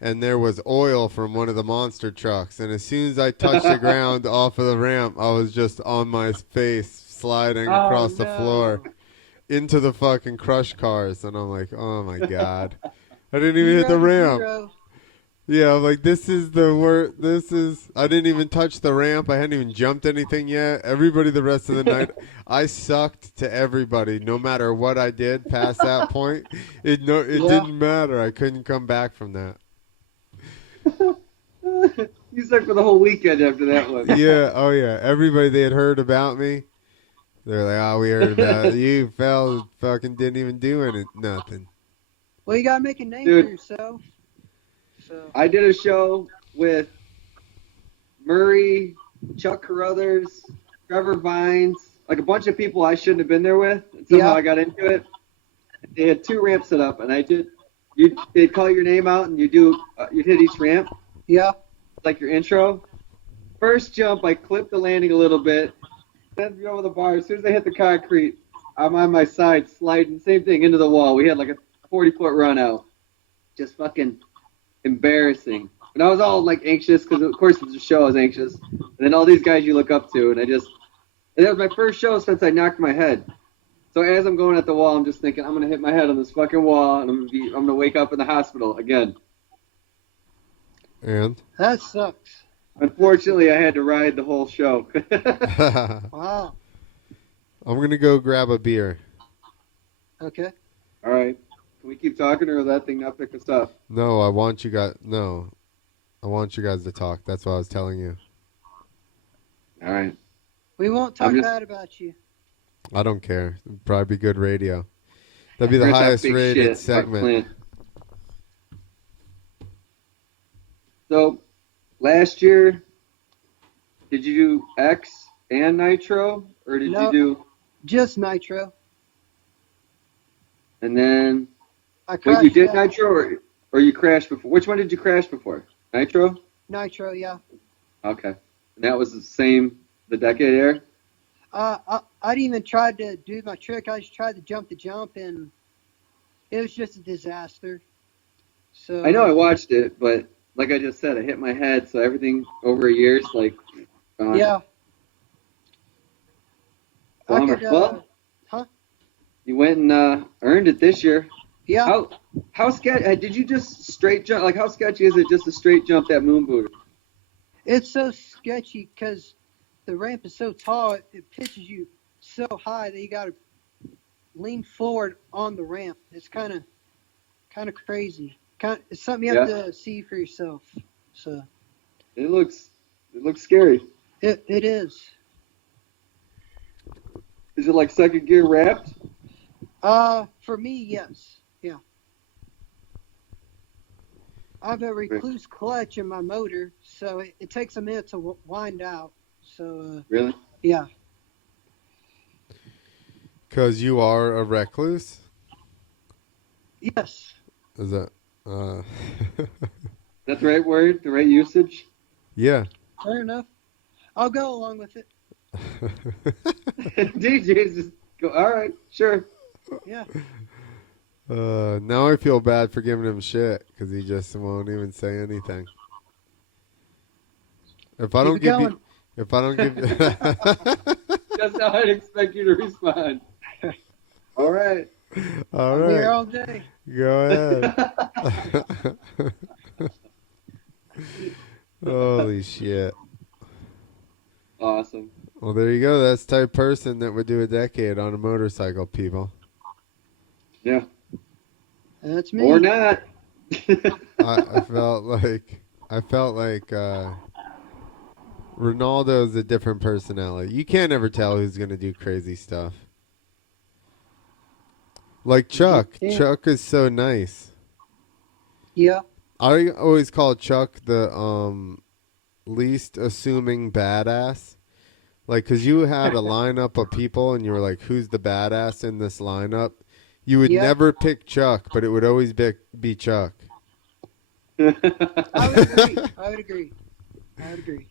and there was oil from one of the monster trucks. And as soon as I touched the ground off of the ramp, I was just on my face sliding Oh, across the floor no. into the fucking crush cars. And I'm like, oh my God. I didn't even hit the Zero to ramp. zero. Yeah, I'm like, this is the worst. I didn't even touch the ramp. I hadn't even jumped anything yet. Everybody the rest of the night, I sucked to everybody no matter what I did past that point. It Yeah. didn't matter. I couldn't come back from that. You sucked for the whole weekend after that one. Yeah, oh yeah. Everybody they had heard about me. They're like, oh, we heard about you. Fell, fucking didn't even do nothing. Well, you gotta make a name Dude. for yourself. So I did a show with Murray, Chuck Carruthers, Trevor Vines, like a bunch of people I shouldn't have been there with. And somehow Yeah. I got into it. They had 2 ramps set up, and they'd call your name out, and you'd hit each ramp, yeah. like your intro. First jump, I clipped the landing a little bit, then over the bar. As soon as I hit the concrete, I'm on my side sliding, same thing, into the wall. We had like a 40-foot run out. Just fucking embarrassing. And I was all like anxious because of course it's a show. I was anxious, and then all these guys you look up to, and that was my first show since I knocked my head. So as I'm going at the wall, I'm just thinking I'm gonna hit my head on this fucking wall, and I'm gonna wake up in the hospital again. And That sucks. Unfortunately, I had to ride the whole show. Wow. I'm gonna go grab a beer. Okay. All right, can we keep talking, or will that thing not pick us up? No, I want you guys to talk. That's what I was telling you. All right. We won't talk I'm just- bad about you. I don't care. It'd probably be good radio. That'd be the Chris, that highest big rated shit, fuck segment. Clint. So, last year, did you do X and Nitro, or did No. you do? Just Nitro. And then, I wait, you crashed did out. Nitro, or you crashed before? Which one did you crash before? Nitro. Nitro, yeah. Okay. And that was the same, the Decade Air. I didn't even try to do my trick. I just tried to jump the jump, and it was just a disaster. So I know I watched it, but like I just said, I hit my head, so everything over a year's like. Gone. Yeah. I Bummer. could, Well, huh? you went and earned it this year. Yeah. How sketchy? Did you just straight jump? Like how sketchy is it just to straight jump that moon booter? It's so sketchy because the ramp is so tall. It pitches you so high that you got to lean forward on the ramp. It's kind of crazy. It's something you have to see for yourself. So It looks scary. it is. Is it like second gear wrapped? For me, yes. Yeah. I have a recluse clutch in my motor, so it takes a minute to wind out. So Really? yeah. Because you are a recluse? Yes. Is that? That's the right word, the right usage. Yeah. Fair enough. I'll go along with it. DJs just go. All right, sure. Yeah. Now I feel bad for giving him shit because he just won't even say anything. If I don't Keep it give you, going. if I don't give you, That's how I'd expect you to respond. All right. all I'm here right, all day. go ahead. Holy shit. Awesome. Well, there you go. That's the type of person that would do a decade on a motorcycle, people. Yeah. That's me. Or not. I felt like Ronaldo's a different personality. You can't ever tell who's gonna do crazy stuff. Like Chuck. Yeah. Chuck is so nice. Yeah. I always call Chuck the least assuming badass, Like, because you had a lineup of people and you were like, who's the badass in this lineup? You would Yeah. never pick Chuck, but it would always be Chuck. I would agree. I would agree. I would agree.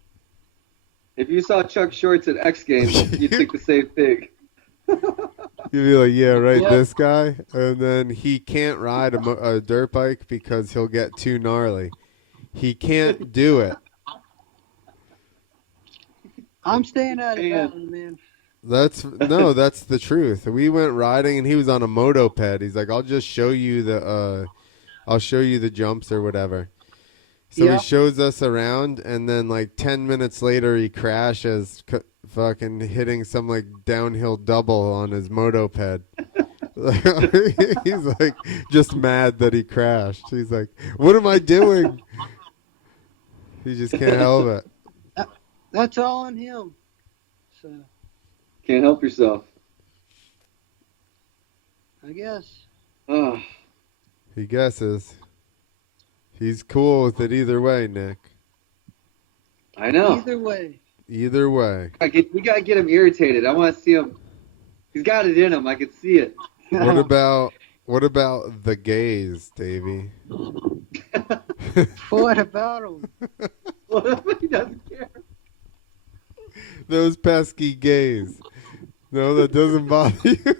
If you saw Chuck Shorts at X Games, you'd think the same thing. You'd be like, yeah, right, Yeah. this guy. And then he can't ride a dirt bike because he'll get too gnarly. He can't do it. I'm staying out of Man. that one, man. That's the truth. We went riding and he was on a motoped. He's like, I'll just show you the jumps or whatever. So Yeah. he shows us around, and then like 10 minutes later, he crashes, fucking hitting some like downhill double on his motoped. He's like just mad that he crashed. He's like, what am I doing? He just can't help it. That's all on him. So Can't help yourself. I guess. Oh, He guesses. He's cool with it either way, Nick. I know. Either way. Either way. We gotta get him irritated. I want to see him. He's got it in him. I can see it. What about the gays, Davey? What about him? He doesn't care. Those pesky gays. No, that doesn't bother you.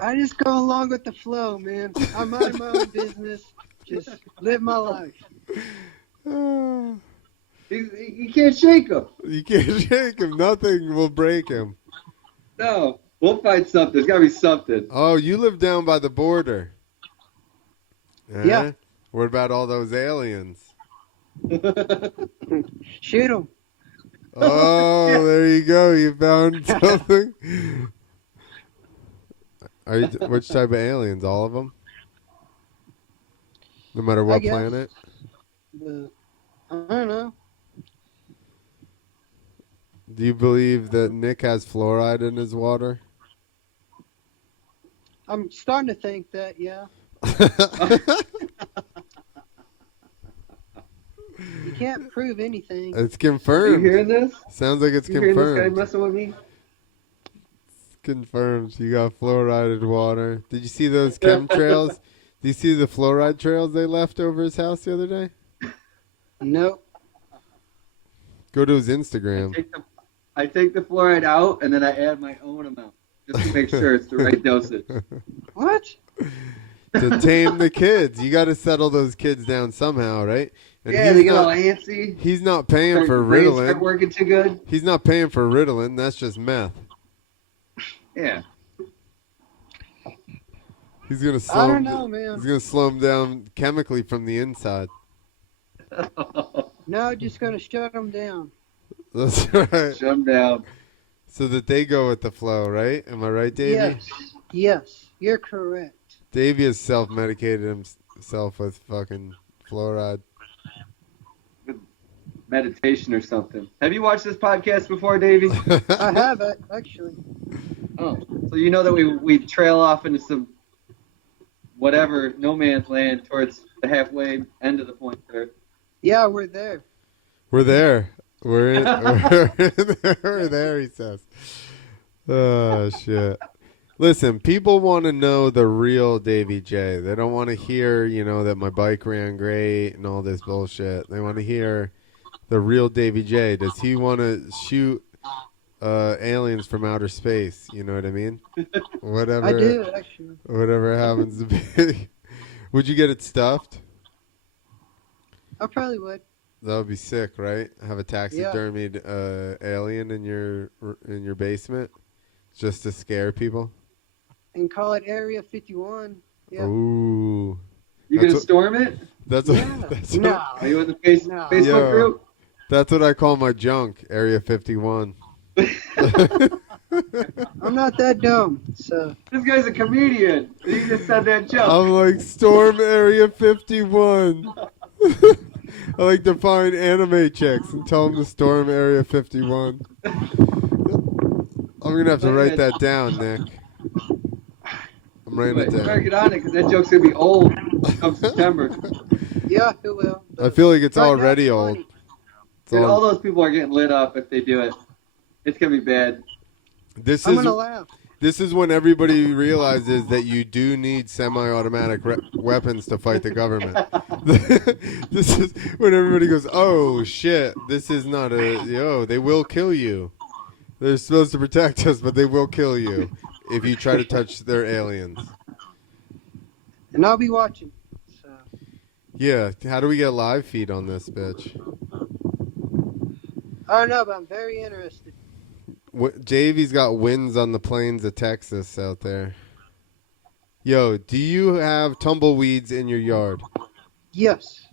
I just go along with the flow, man. I'm out of my own business. Just live my life. You can't shake him. You can't shake him. Nothing will break him. No, we'll find something. There's gotta be something. Oh, you live down by the border. Yeah. What about all those aliens? Shoot him. Oh, there you go. You found something. Which type of aliens? All of them? No matter what guess. planet? But I don't know. Do you believe that Nick has fluoride in his water? I'm starting to think that, yeah. You can't prove anything. It's Are you confirmed. hearing this? Sounds like it's You hearing this guy confirmed. messing with me? Confirmed. You got fluoridated water. Did you see those chemtrails? Do you see the fluoride trails they left over his house the other day? Nope. Go to his Instagram. I take the fluoride out and then I add my own amount just to make sure it's the right dosage. What? To tame the kids. You got to settle those kids down somehow, right? And Yeah, they get all antsy. he's not paying Their for brains start Ritalin. working too good. He's not paying for Ritalin. That's just meth. Yeah. He's gonna I slow. don't know, man. He's gonna slow him down chemically from the inside. No, just gonna shut them down. That's right. Shut them down. So that they go with the flow, right? Am I right, Davey? Yes. Yes, you're correct. Davey has self-medicated himself with fucking fluoride. Meditation or something. Have you watched this podcast before, Davey? I have it, actually. Oh, so you know that we trail off into some whatever no man's land towards the halfway end of the point there. Yeah, we're there. We're there. We're in. We're there. He says. Oh shit. Listen, people want to know the real Davi J. They don't want to hear, that my bike ran great and all this bullshit. They want to hear the real Davi J. Does he want to shoot aliens from outer space? You know what I mean? Whatever. I do, actually. Whatever happens to be. Would you get it stuffed? I probably would. That would be sick, right? Have a taxidermied alien in your basement, just to scare people. And call it Area 51. Yeah. Ooh, You That's gonna what- storm it? that's Yeah. what, that's No. what, Are you in the No. Facebook Yo. group? that's what I call my junk, Area 51. I'm not that dumb, so. This guy's a comedian. He just said that joke. I'm like, storm Area 51. I like to find anime chicks and tell them to storm Area 51. I'm gonna have to write that down, Nick. I'm writing it You better down. get on it because that joke's gonna be old come September. Yeah, it will. I feel like it's Right now, already it's old. funny. Dude, all those people are getting lit up if they do it. It's gonna be bad. I'm gonna laugh. This is when everybody realizes that you do need semi-automatic weapons to fight the government. This is when everybody goes, "Oh shit, this is not they will kill you. They're supposed to protect us, but they will kill you if you try to touch their aliens." And I'll be watching. So. Yeah, how do we get a live feed on this bitch? I don't know, but I'm very interested. Javy's got winds on the plains of Texas out there. Yo, do you have tumbleweeds in your yard? Yes.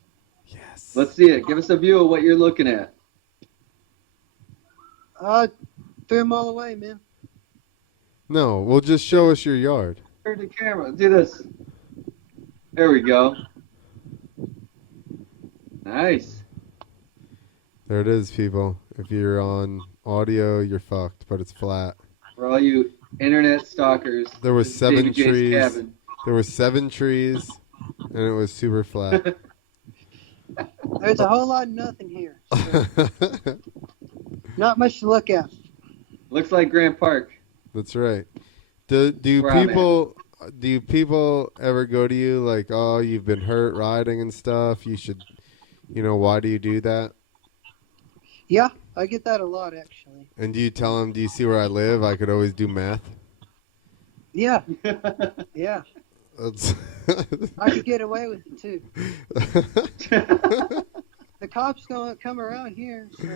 Yes. Let's see it. Give us a view of what you're looking at. Threw them all away, man. No, well, just show us your yard. Turn the camera. Do this. There we go. Nice. There it is, people. If you're on audio, you're fucked, but it's flat. For all you internet stalkers, There was this is 7 Davi J's trees. cabin. There were 7 trees, and it was super flat. There's a whole lot of nothing here. So not much to look at. Looks like Grant Park. That's right. Do Where I'm people ever go to you like, oh, you've been hurt riding and stuff? You should, why do you do that? Yeah, I get that a lot, actually. And do you tell them, do you see where I live? I could always do meth. Yeah. Yeah. That's I could get away with it, too. The cops don't come around here, so.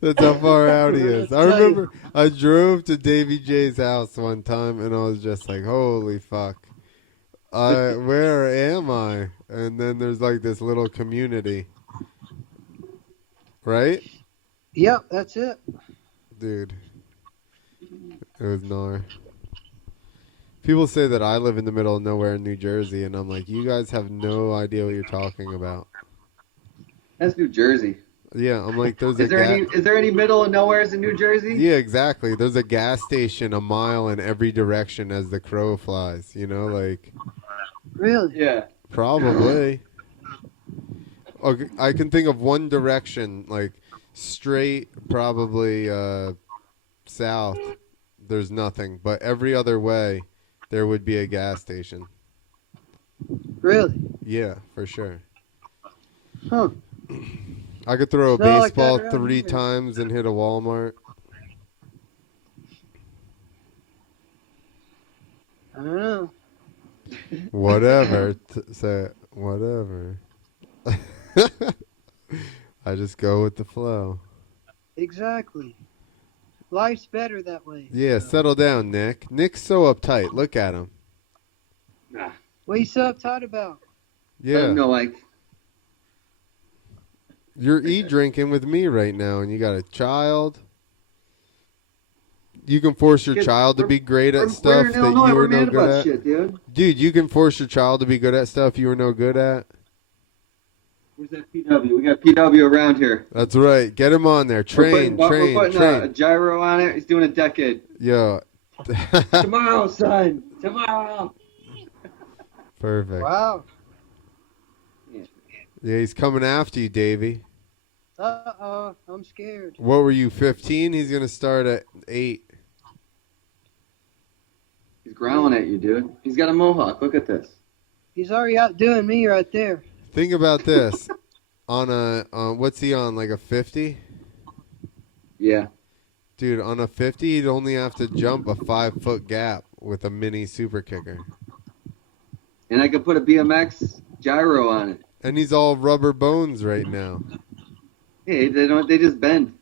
That's how far out he is. I remember I drove to Davi J's house one time, and I was just like, holy fuck. Where am I? And then there's like this little community. Right? Yep, that's it. Dude. It was gnar. People say that I live in the middle of nowhere in New Jersey, and I'm like, you guys have no idea what you're talking about. That's New Jersey. Yeah, I'm like, Is there any middle of nowheres in New Jersey? Yeah, exactly. There's a gas station a mile in every direction as the crow flies, like... Really? Yeah. Probably. Okay, I can think of one direction, like straight, probably south. There's nothing, but every other way, there would be a gas station. Really? Yeah, for sure. Huh. I could throw a It's not like baseball that around 3 here. times and hit a Walmart. I don't know. Whatever. Say whatever. I just go with the flow. Exactly. Life's better that way. Yeah, so. settle down, Nick. Nick's so uptight. Look at him. Nah. What are you so uptight about? Yeah. No, like... You're drinking with me right now, and you got a child. You can force your child to be great at stuff that you were no good at. Shit, dude. Dude, you can force your child to be good at stuff you were no good at. Where's that PW? We got PW around here. That's right. Get him on there. Train. We're putting a gyro on it. He's doing a decade. Yo. Tomorrow, son. Tomorrow. Perfect. Wow. Yeah, he's coming after you, Davey. Uh-oh. I'm scared. What were you, 15? He's going to start at 8. He's growling at you, dude. He's got a mohawk. Look at this. He's already outdoing me right there. Think about this. What's he on, like a 50? Yeah. Dude, on a 50, he'd only have to jump a 5-foot gap with a mini super kicker. And I could put a BMX gyro on it. And he's all rubber bones right now. Hey, they just bend.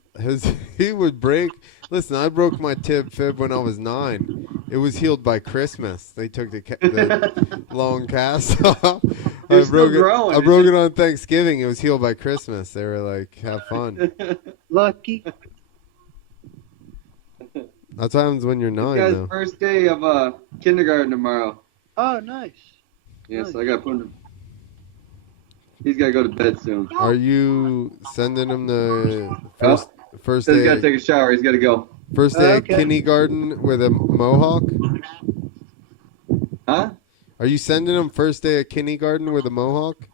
He would break. Listen, I broke my fib when I was 9. It was healed by Christmas. They took the long cast off. I broke it on Thanksgiving. It was healed by Christmas. They were like, have fun. Lucky. That's what happens when you're 9, This guy's though. first day of kindergarten tomorrow. Oh, nice. Yeah, Nice. so I got to put him. He's got to go to bed soon. Are you sending him the first He's got day? to take a shower. He's got to go. First day Okay. of kindergarten with a mohawk? Huh? Are you sending him first day of kindergarten with a mohawk?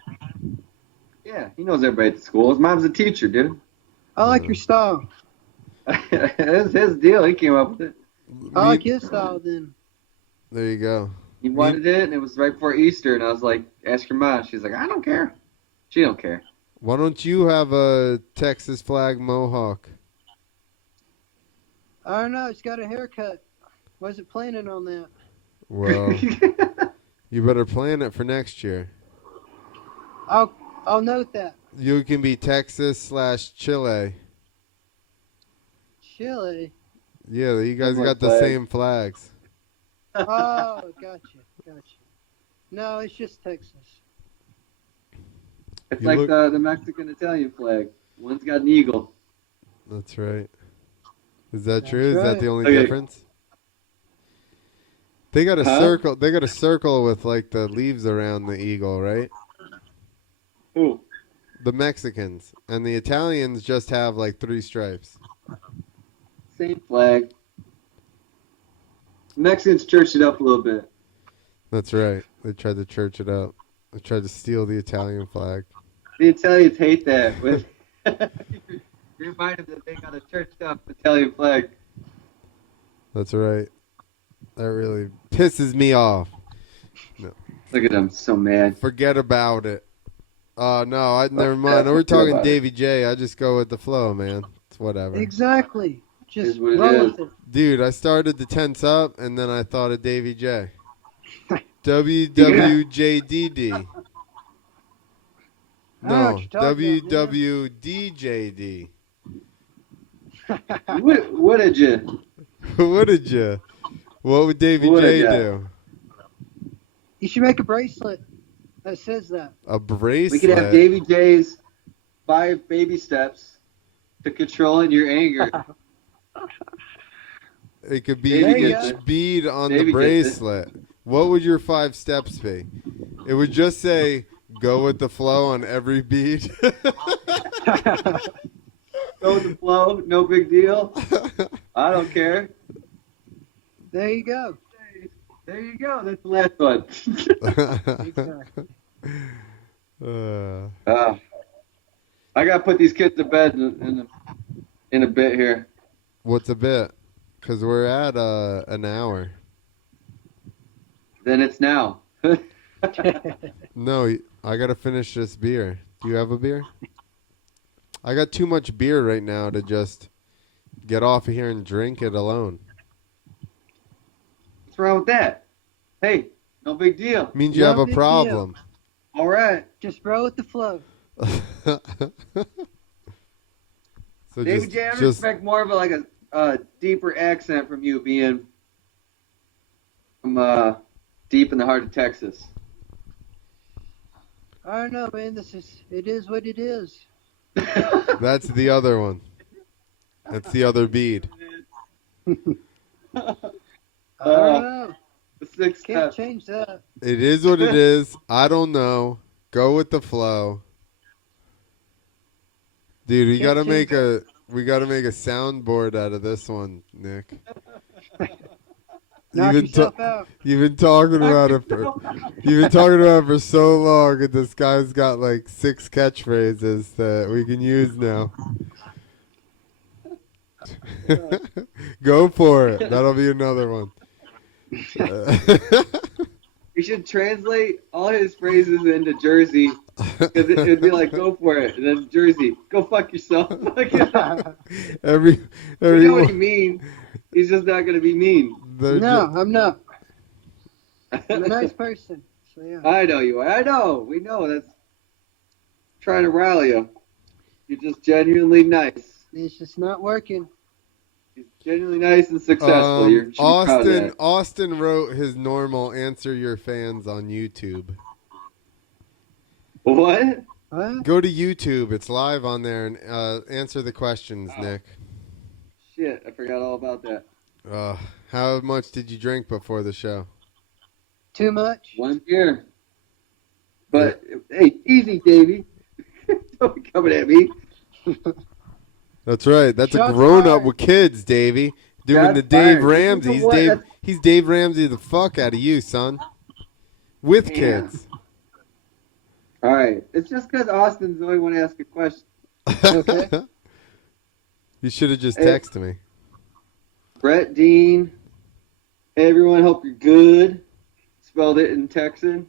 Yeah, he knows everybody at the school. His mom's a teacher, dude. I like your style. It's his deal. He came up with it. I like his style then. There you go. He wanted it, and it was right before Easter, and I was like, ask your mom. She's like, I don't care. She don't care. Why don't you have a Texas flag mohawk? I don't know. It's got a haircut. Wasn't planning on that. Well, you better plan it for next year. I'll note that. You can be Texas/Chile. Chile. Yeah, you guys Similar got the flag. same flags. Oh, gotcha. No, it's just Texas. It's You like look- the Mexican-Italian flag. One's got an eagle. That's right. Is that That's true? Is that right. the only Okay. difference? They got a Huh? circle. They got a circle with like the leaves around the eagle, right? Who? The Mexicans and the Italians just have like 3 stripes. Same flag. Mexicans churched it up a little bit. That's right. They tried to church it up. They tried to steal the Italian flag. The Italians hate that. With you remind them that they got a churched up Italian flag. That's right. That really pisses me off. Look at them, so mad. Forget about it. No, never mind. Forget We're talking about it. Davy J. I just go with the flow, man. It's whatever. Exactly. Is Just what it roll is. with it. Dude, I started to tense up, and then I thought of Davy J. WWJDD. I know No, what you're talking about, WWDJD. What did you? What did you? What would Davy What J did ya? do? You should make a bracelet that says that. A bracelet. We could have Davy J's 5 baby steps to controlling your anger. It could be Davey each gets it. bead on Davey the gets it. bracelet. What would your 5 steps be? It would just say, go with the flow on every bead. Go with the flow, no big deal. I don't care. There you go. There you go. That's the last one. Exactly. I gotta put these kids to bed in a bit here. What's a bit? Because we're at an hour. Then it's now. No, I got to finish this beer. Do you have a beer? I got too much beer right now to just get off of here and drink it alone. What's wrong with that? Hey, no big deal. Means you No have a big problem. All right. Just roll with the flow. So David J, I expect more of a deeper accent from you, being from deep in the heart of Texas. I don't know, man. It is what it is. That's the other one. That's the other bead. I don't know. The 6 Can't steps. change that. It is what it is. I don't know. Go with the flow. Dude, we Can't gotta change make a soundboard out of this one, Nick. Knock You've yourself out. been talking about it for so long, and this guy's got like 6 catchphrases that we can use now. Go for it. That'll be another one. You should translate all his phrases into Jersey, because it'd be like, go for it, and then Jersey, go fuck yourself. every You know what he one. means. He's just not going to be mean. They're No, ju- I'm not. I'm a nice person. So yeah. I know you are. I know. We know. That's trying to rally you. You're just genuinely nice. It's just not working. You're genuinely nice and successful. You should be proud of that. Austin wrote his normal answer your fans on YouTube. What? What? Go to YouTube. It's live on there, and answer the questions, Oh. Nick. Shit, I forgot all about that. How much did you drink before the show? Too much? 1 beer. But, hey, easy, Davey. Don't be coming at me. That's right. That's Shots a grown up fired. with kids, Davey. Doing Shots the Dave fired. Ramsey. You know what? He's Dave Ramsey the fuck out of you, son. With Man. kids. All right. It's just because Austin's the only one to ask a question. Okay. You should have just Hey. texted me. Brett Dean. Hey, everyone, hope you're good. Spelled it in Texan.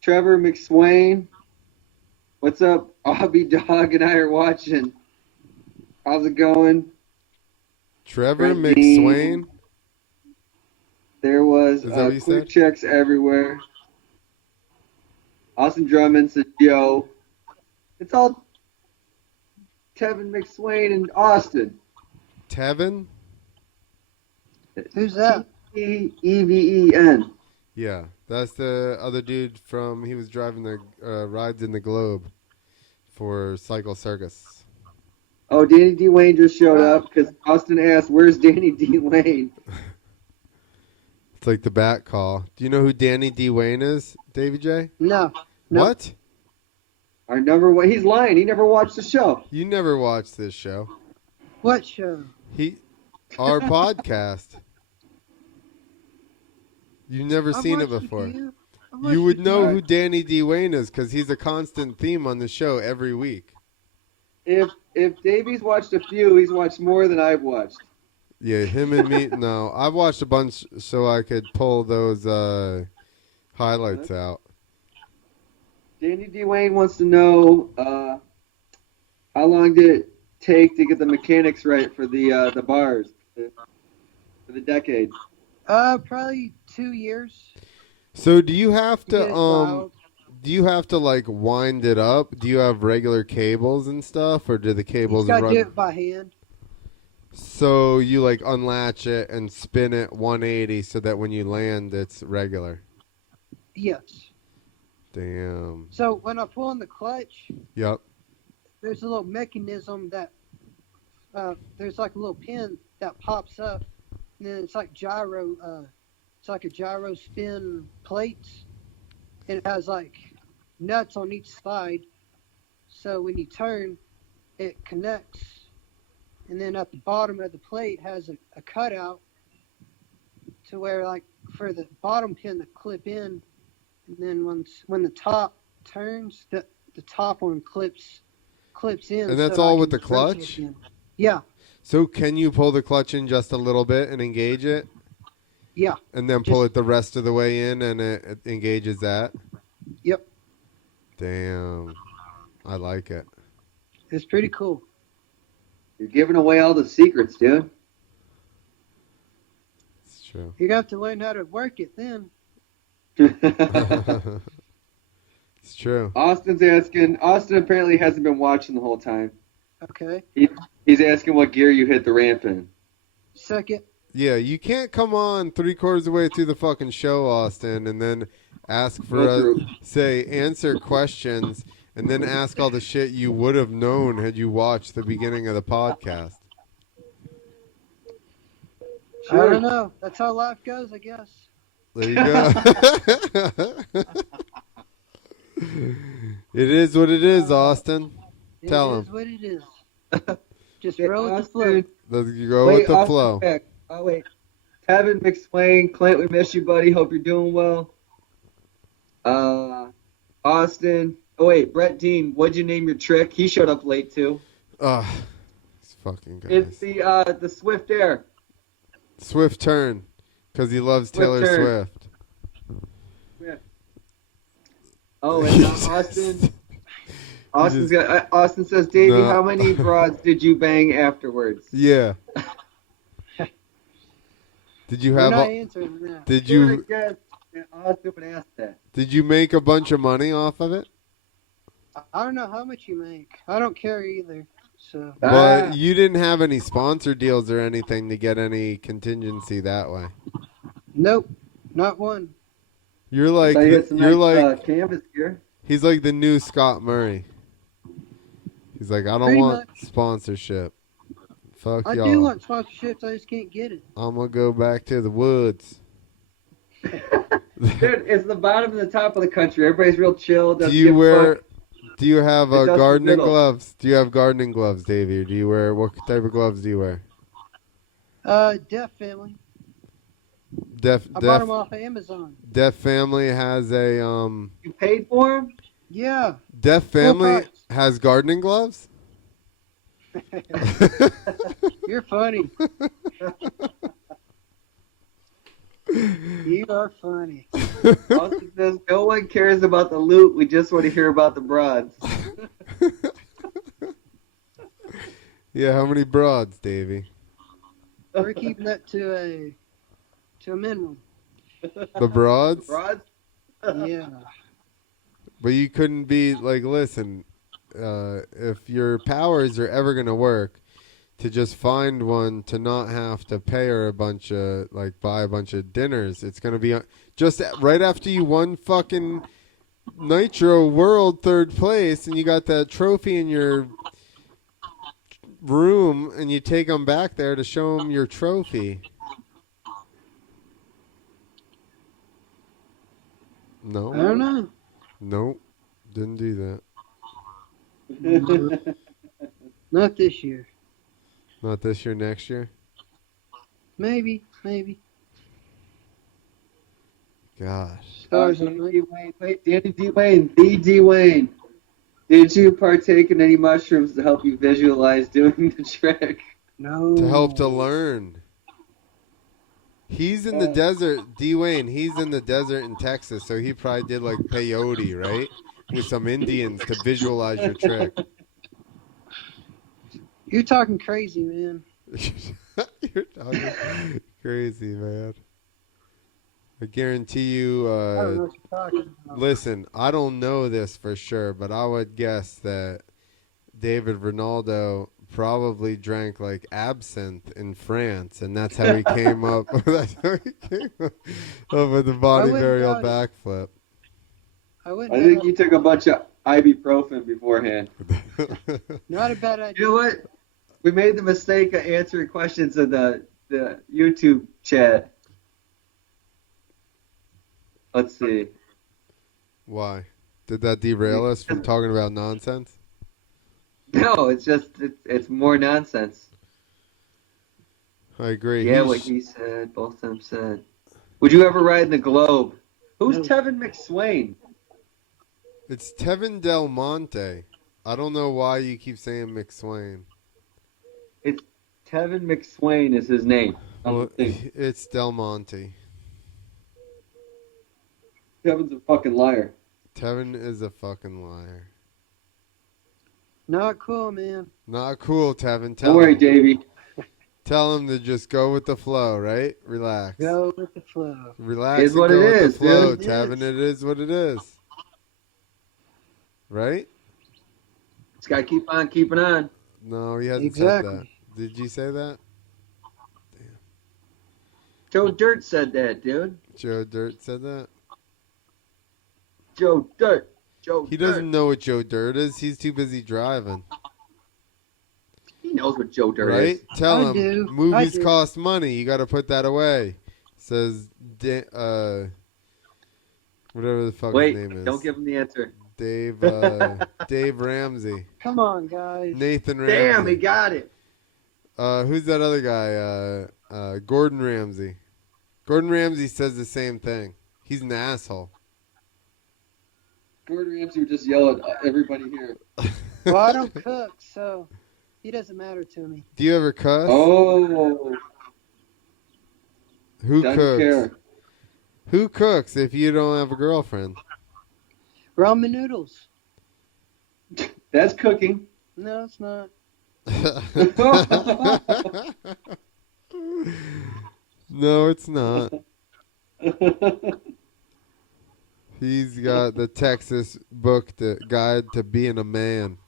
Trevor McSwain. What's up? Abby Dog and I are watching. How's it going? Trevor Brett Dean. McSwain. There was Is that what you quick said? checks everywhere. Austin Drummond said, yo. It's all Tevin McSwain and Austin. Tevin? Who's that? Even. Yeah, that's the other dude from. He was driving the rides in the Globe for Cycle Circus. Oh, Danny D. Wayne just showed up because Austin asked, where's Danny D. Wayne? It's like the bat call. Do you know who Danny D. Wayne is, Davi J? No. What? Our number one. He's lying. He never watched the show. You never watched this show. What show? Our podcast. You've never I've seen it watched a before. few. I've watched You would a know few. who Danny D. Wayne is because he's a constant theme on the show every week. If Davey's watched a few, he's watched more than I've watched. Yeah, him and me. No, I've watched a bunch so I could pull those highlights out. Danny D. Wayne wants to know how long did it take to get the mechanics right for the bars for the decade? Probably 2 years. So do you have Get to it dialed. do you have to like wind it up? Do you have regular cables and stuff, or do the You cables gotta run? do it by hand. So you like unlatch it and spin it 180 so that when you land it's regular. Yes. Damn. So when I pull on the clutch, Yep. there's a little mechanism that there's like a little pin that pops up, and then it's like gyro. It's like a gyro spin plates, and it has like nuts on each side. So when you turn, it connects, and then at the bottom of the plate has a cutout to where like for the bottom pin to clip in, and then when the top turns, the top one clips in. And that's so I all can with the rotate clutch? again. Yeah, So can you pull the clutch in just a little bit and engage it? yeah, And then pull Just- it the rest of the way in and it engages that? yep. Damn. I like it. It's pretty cool. You're giving away all the secrets, dude. It's true. You have to learn how to work it then. It's true. Austin's asking. Austin apparently hasn't been watching the whole time. Okay. He's asking what gear you hit the ramp in. Second. Yeah, you can't come on 3/4 of the way through the fucking show, Austin, and then ask for Go through. answer questions, and then ask all the shit you would have known had you watched the beginning of the podcast. I don't know. That's how life goes, I guess. There you go. It is what it is, Austin. Tell It him. is what it is. Just Okay, roll with the Austin. flow. Let's go Wait, with the Austin flow. back. Oh, wait. Tevin McSwain, Clint, we miss you, buddy. Hope you're doing well. Austin. Oh, wait. Brett Dean, what'd you name your trick? He showed up late, too. Ugh, these fucking guys. It's the Swift Air. Swift turn, because he loves Swift Taylor turn. Swift. Oh, and Austin says, Davey, No. how many broads did you bang afterwards? Yeah. Did you We're have? not A, answering that. did you Austin would ask that. did you make a bunch of money off of it? I don't know how much you make. I don't care either. So But you didn't have any sponsor deals or anything to get any contingency that way. nope, not one. You're like So you get some you're nice, like canvas gear. he's like the new Scott Murray. He's like, I don't Pretty want much. sponsorship. Fuck I y'all. do want sponsorships. I just can't get it. I'm gonna go back to the woods. Dude, it's the bottom and the top of the country. Everybody's real chill. Do doesn't you give a wear? fuck. Do you have It does the gardening middle. gloves? Do you have gardening gloves, Davey? Or do you wear what type of gloves do you wear? Deaf Family. Deaf I bought them off of Amazon. Deaf Family has a You paid for them? Yeah. Deaf Family price. has gardening gloves. You're funny. You are funny. Austin says, no one cares about the loot. We just want to hear about the broads. Yeah, how many broads, Davey? We're keeping that to a minimum. The broads? Broads? Yeah. But you couldn't be like, listen, if your powers are ever gonna work, to just find one to not have to pay her a bunch of buy a bunch of dinners. It's gonna be just right after you won fucking Nitro World 3rd place, and you got that trophy in your room, and you take them back there to show them your trophy. No, I don't know. nope, didn't do that. No, not this year. Not this year, next year. Maybe. Gosh. Stars Danny on D. Wayne. Wait, Danny D. Wayne. The D. Wayne. Did you partake in any mushrooms to help you visualize doing the trick? No. To help to learn. He's in the desert, D. Wayne. He's in the desert in Texas, so he probably did like peyote, right? With some Indians to visualize your trick. You're talking crazy, man. You're talking crazy, man. I guarantee you. I don't know what you're talking about. Listen, I don't know this for sure, but I would guess that David Ronaldo probably drank like absinthe in France, and that's how he came up. That's how he came up with the body burial backflip. I think you took a bunch of ibuprofen beforehand. Not a bad idea. You know what? We made the mistake of answering questions in the YouTube chat. Let's see. Why? Did that derail us from talking about nonsense? No, it's just it's more nonsense. I agree. Yeah, what he said, both of them said. Would you ever ride in the Globe? Who's No. Tevin McSwain? It's Tevin Del Monte. I don't know why you keep saying McSwain. It's Tevin McSwain is his name. Well, it's Del Monte. Tevin's a fucking liar. Tevin is a fucking liar. Not cool, man. Not cool, Tevin. Don't worry, Davey. Tell him to just go with the flow, right? Relax. Go with the flow. Relax Is and what go it with is, the flow, dude. Tevin. It is what it is. Right? Just gotta keep on keeping on. No, he hasn't Exactly. said that. Did you say that? Joe Dirt said that, dude. Joe Dirt said that? Joe Dirt. Joe He Dirt. doesn't know what Joe Dirt is. He's too busy driving. He knows what Joe Dirt Right? is. Tell I him do. movies I do. cost money. You got to put that away. Says whatever the fuck Wait, his name is. don't give him the answer. Dave Dave Ramsey. Come on, guys. Nathan Ramsey. Damn, he got it. Who's that other guy? Gordon Ramsay. Gordon Ramsay says the same thing. He's an asshole. Gordon Ramsay would just yell at everybody here. Well, I don't cook, so he doesn't matter to me. Do you ever cuss? Oh, Who doesn't cooks? care. Who cooks if you don't have a girlfriend? Ramen noodles. That's cooking. No, it's not. No, it's not. He's got the Texas book, the guide to being a man.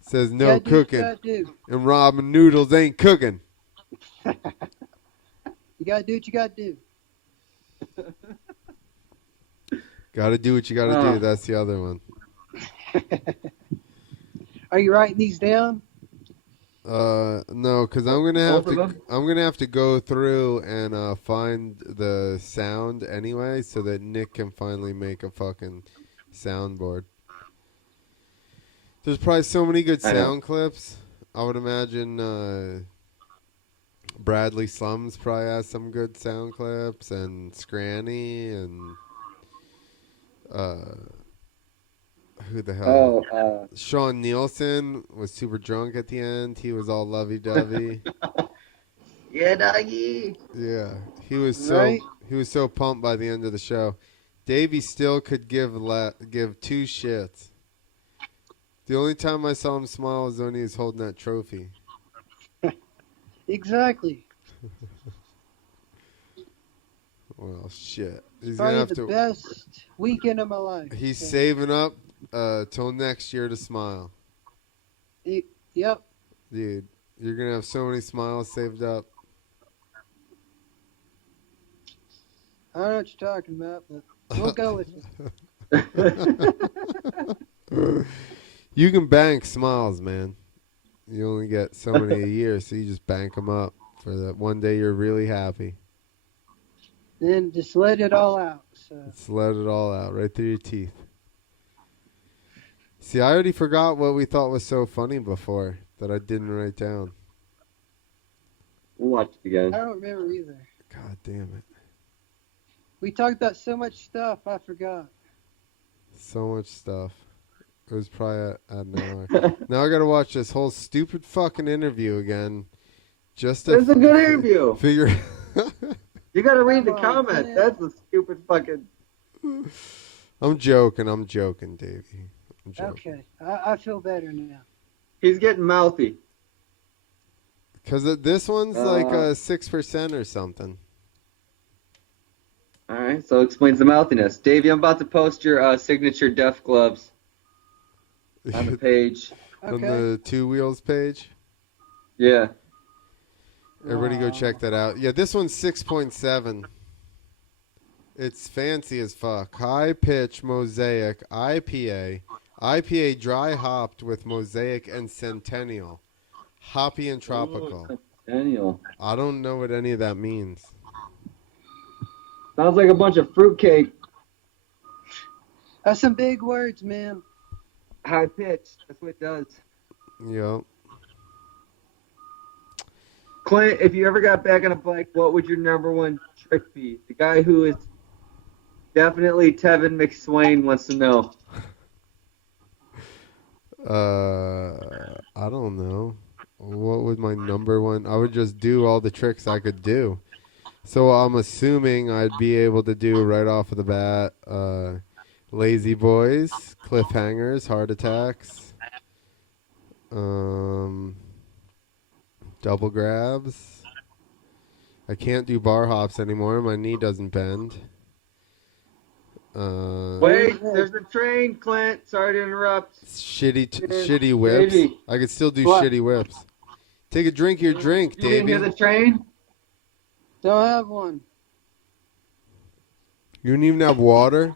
Says no Gotta do what you cooking, gotta do. and ramen noodles ain't cooking. You gotta do what you gotta do. Gotta do what you gotta Oh. do. That's the other one. Are you writing these down? No, because I'm gonna have Both of to. them? I'm gonna have to go through and find the sound anyway, so that Nick can finally make a fucking soundboard. There's probably so many good I know. sound clips. I would imagine Bradley Slums probably has some good sound clips, and Scranny, and Who the hell? Oh, Sean Nielsen was super drunk at the end. He was all lovey-dovey. yeah, doggy. Yeah, he was Right? so pumped by the end of the show. Davey still could give two shits. The only time I saw him smile was when he was holding that trophy. Exactly. Well, shit. He's gonna Probably have the to. best weekend of my life. He's So, saving up till next year to smile, Yep. dude. You're gonna have so many smiles saved up. I don't know what you're talking about, but we'll go with it. You can bank smiles, man. You only get so many a year, so you just bank them up for that one day you're really happy. Then just let it all out. So Just let it all out right through your teeth. See, I already forgot what we thought was so funny before that I didn't write down. We'll watch it again. I don't remember either. God damn it. We talked about so much stuff, I forgot. So much stuff. It was probably at an hour. Now I gotta watch this whole stupid fucking interview again. Just to It's a good interview. figure. You gotta read the Come on, comments. man. That's a stupid fucking. I'm joking, Davey. I'm joking. Okay, I feel better now. He's getting mouthy. Because this one's like 6% or something. All right, so explains the mouthiness. Davey, I'm about to post your signature deaf gloves on the page. On Okay. the Two Wheels page. Yeah. Everybody go Wow. check that out. Yeah, this one's 6.7. It's fancy as fuck. High pitch mosaic IPA. IPA dry hopped with mosaic and centennial. Hoppy and tropical. Ooh, Daniel. I don't know what any of that means. Sounds like a bunch of fruitcake. That's some big words, man. High pitch. That's what it does. Yep. Clint, if you ever got back on a bike, what would your number one trick be? The guy who is definitely Tevin McSwain wants to know. I don't know. What would my number one? I would just do all the tricks I could do. So I'm assuming I'd be able to do right off of the bat, lazy boys, cliffhangers, heart attacks, double grabs. I can't do bar hops anymore. My knee doesn't bend. Wait, there's a train, Clint. Sorry to interrupt. Shitty whips. Davey. I could still do What? shitty whips. Take a drink of your drink, You didn't hear Davey. the train? Don't have one. You don't even have water?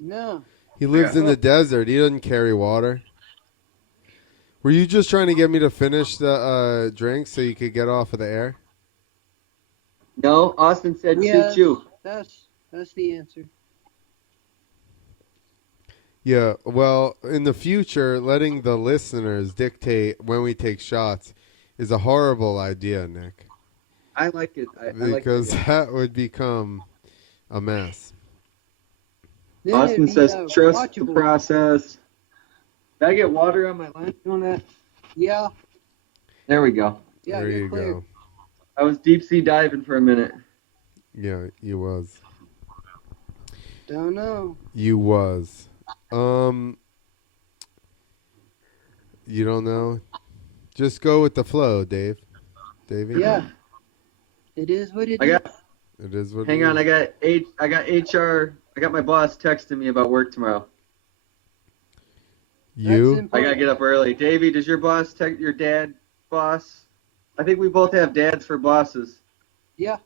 No. He lives in the desert. He doesn't carry water. Were you just trying to get me to finish the drink so you could get off of the air? No, Austin said Yes, choo-choo. that's the answer. Yeah, well, in the future, letting the listeners dictate when we take shots is a horrible idea, Nick. I like it. I like Because it. that would become a mess. Then Austin it'd be, says trust the watchable. process. Did I get water on my lens doing that? Yeah, There we go. yeah, there you're you clear. go. I was deep sea diving for a minute. Yeah, you was. Don't know. You was. You don't know? Just go with the flow, Davey. Yeah, it is what it I is. got. It is what Hang it on, is. I got HR. I got my boss texting me about work tomorrow. You? That's I gotta get up early. Davey, does your boss text your dad, boss? I think we both have dads for bosses. Yeah.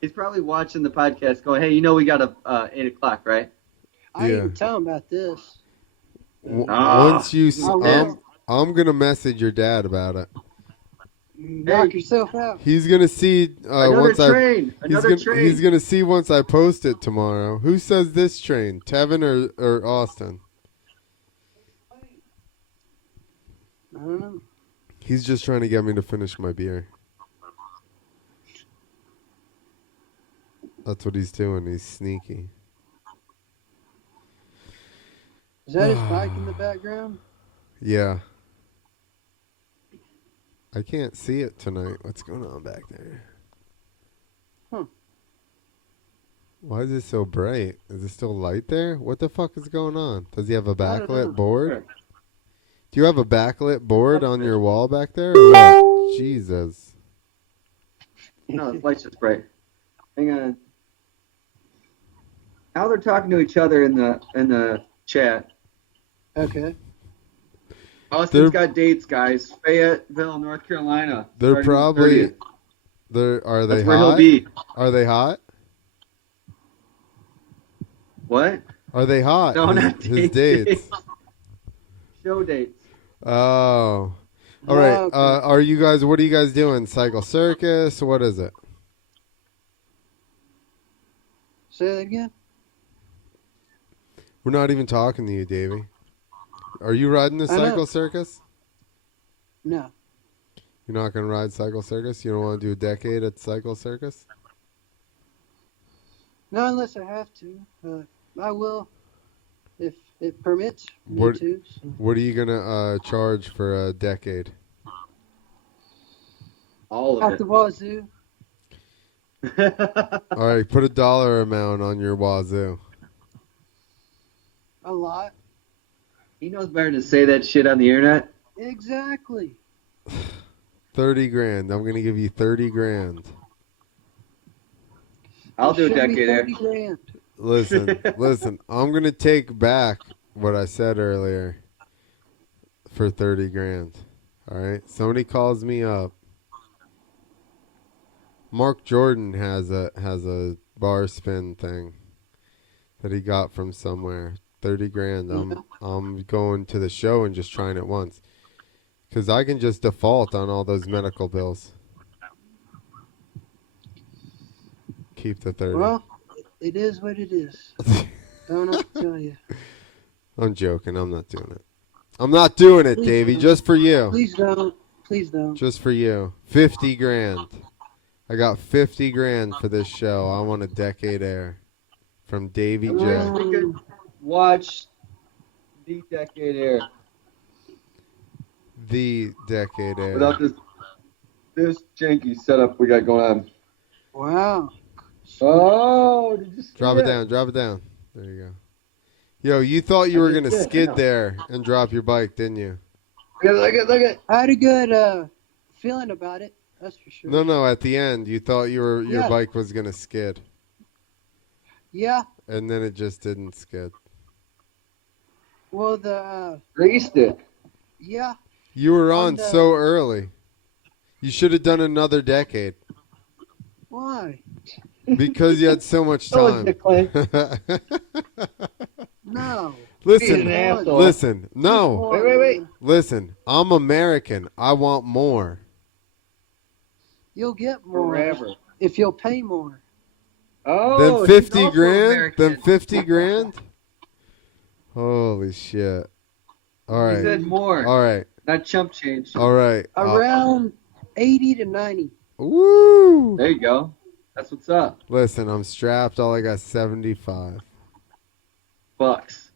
He's probably watching the podcast, going, "Hey, you know we got a 8 o'clock, right?" I Yeah. didn't tell him about this. Once you, I will. I'm gonna message your dad about it. Knock yourself out. He's gonna see Another once train. He's Another gonna, train. he's gonna see once I post it tomorrow. Who says this train? Tevin or Austin? I don't know. He's just trying to get me to finish my beer. That's what he's doing. He's sneaky. Is that his bike in the background? Yeah. I can't see it tonight. What's going on back there? Huh. Why is it so bright? Is it still light there? What the fuck is going on? Does he have a I don't know. backlit board? Do you have a backlit board on your wall back there? Or what? Jesus. No, the light's just bright. Hang on. Now they're talking to each other in the chat. Okay. Austin's got dates, guys. Fayetteville, North Carolina. They're starting on the probably 30th. are they That's where he'll hot? be. Are they hot? What? Are they hot? No, not his dates. dates. Show dates. Oh. All right. Okay. Are you guys? What are you guys doing? Cycle circus? What is it? Say that again? We're not even talking to you, Davey. Are you riding the I know. cycle circus? No. You're not going to ride cycle circus? You don't want to do a decade at cycle circus? Not unless I have to. I will if it permits me What- to. So. What are you going to charge for a decade? All At of the wazoo. it. All right, put a dollar amount on your wazoo. A lot. He knows better than to say that shit on the internet. Exactly. 30 grand. I'm going to give you 30 grand. I'll do a Show me decade there. 30 grand. Listen, I'm going to take back what I said earlier for 30 grand. All right? Somebody calls me up. Mark Jordan has a bar spin thing that he got from somewhere. 30 grand. I'm going to the show and just trying it once. Because I can just default on all those medical bills. Keep the 30. Well, it is what it is. Don't know what to tell you. I'm joking. I'm not doing it. I'm not doing it, Please Davey. don't. Just for you. Please don't. Please don't. Just for you. 50 grand. I got 50 grand for this show. I want a decade air. From Davi Wish J. we could watch the decade air The decade air. without this janky setup we got going on. Wow. Oh, did you see Drop it that? down. Drop it down. There you go. Yo, you thought you were going to Yeah, I skid know. there and drop your bike, didn't you? Look at. I had a good feeling about it. That's for sure. No. At the end, you thought your Yeah. bike was going to skid. Yeah. And then it just didn't skid. Well, the Greased it. yeah. You were On on the- so early. You should have done another decade. Why? Because you had so much time. No. Listen, Being an asshole. listen. No, Come on, Wait. man. listen. I'm American. I want more. You'll get more Forever. if you'll pay more. Oh, Then he's 50 also grand? American. Then 50 grand? Holy shit. All He right. said more, All right. not chump change. All right. Around 80 to 90. Woo! There you go. That's what's up. Listen, I'm strapped. All I got 75. Bucks.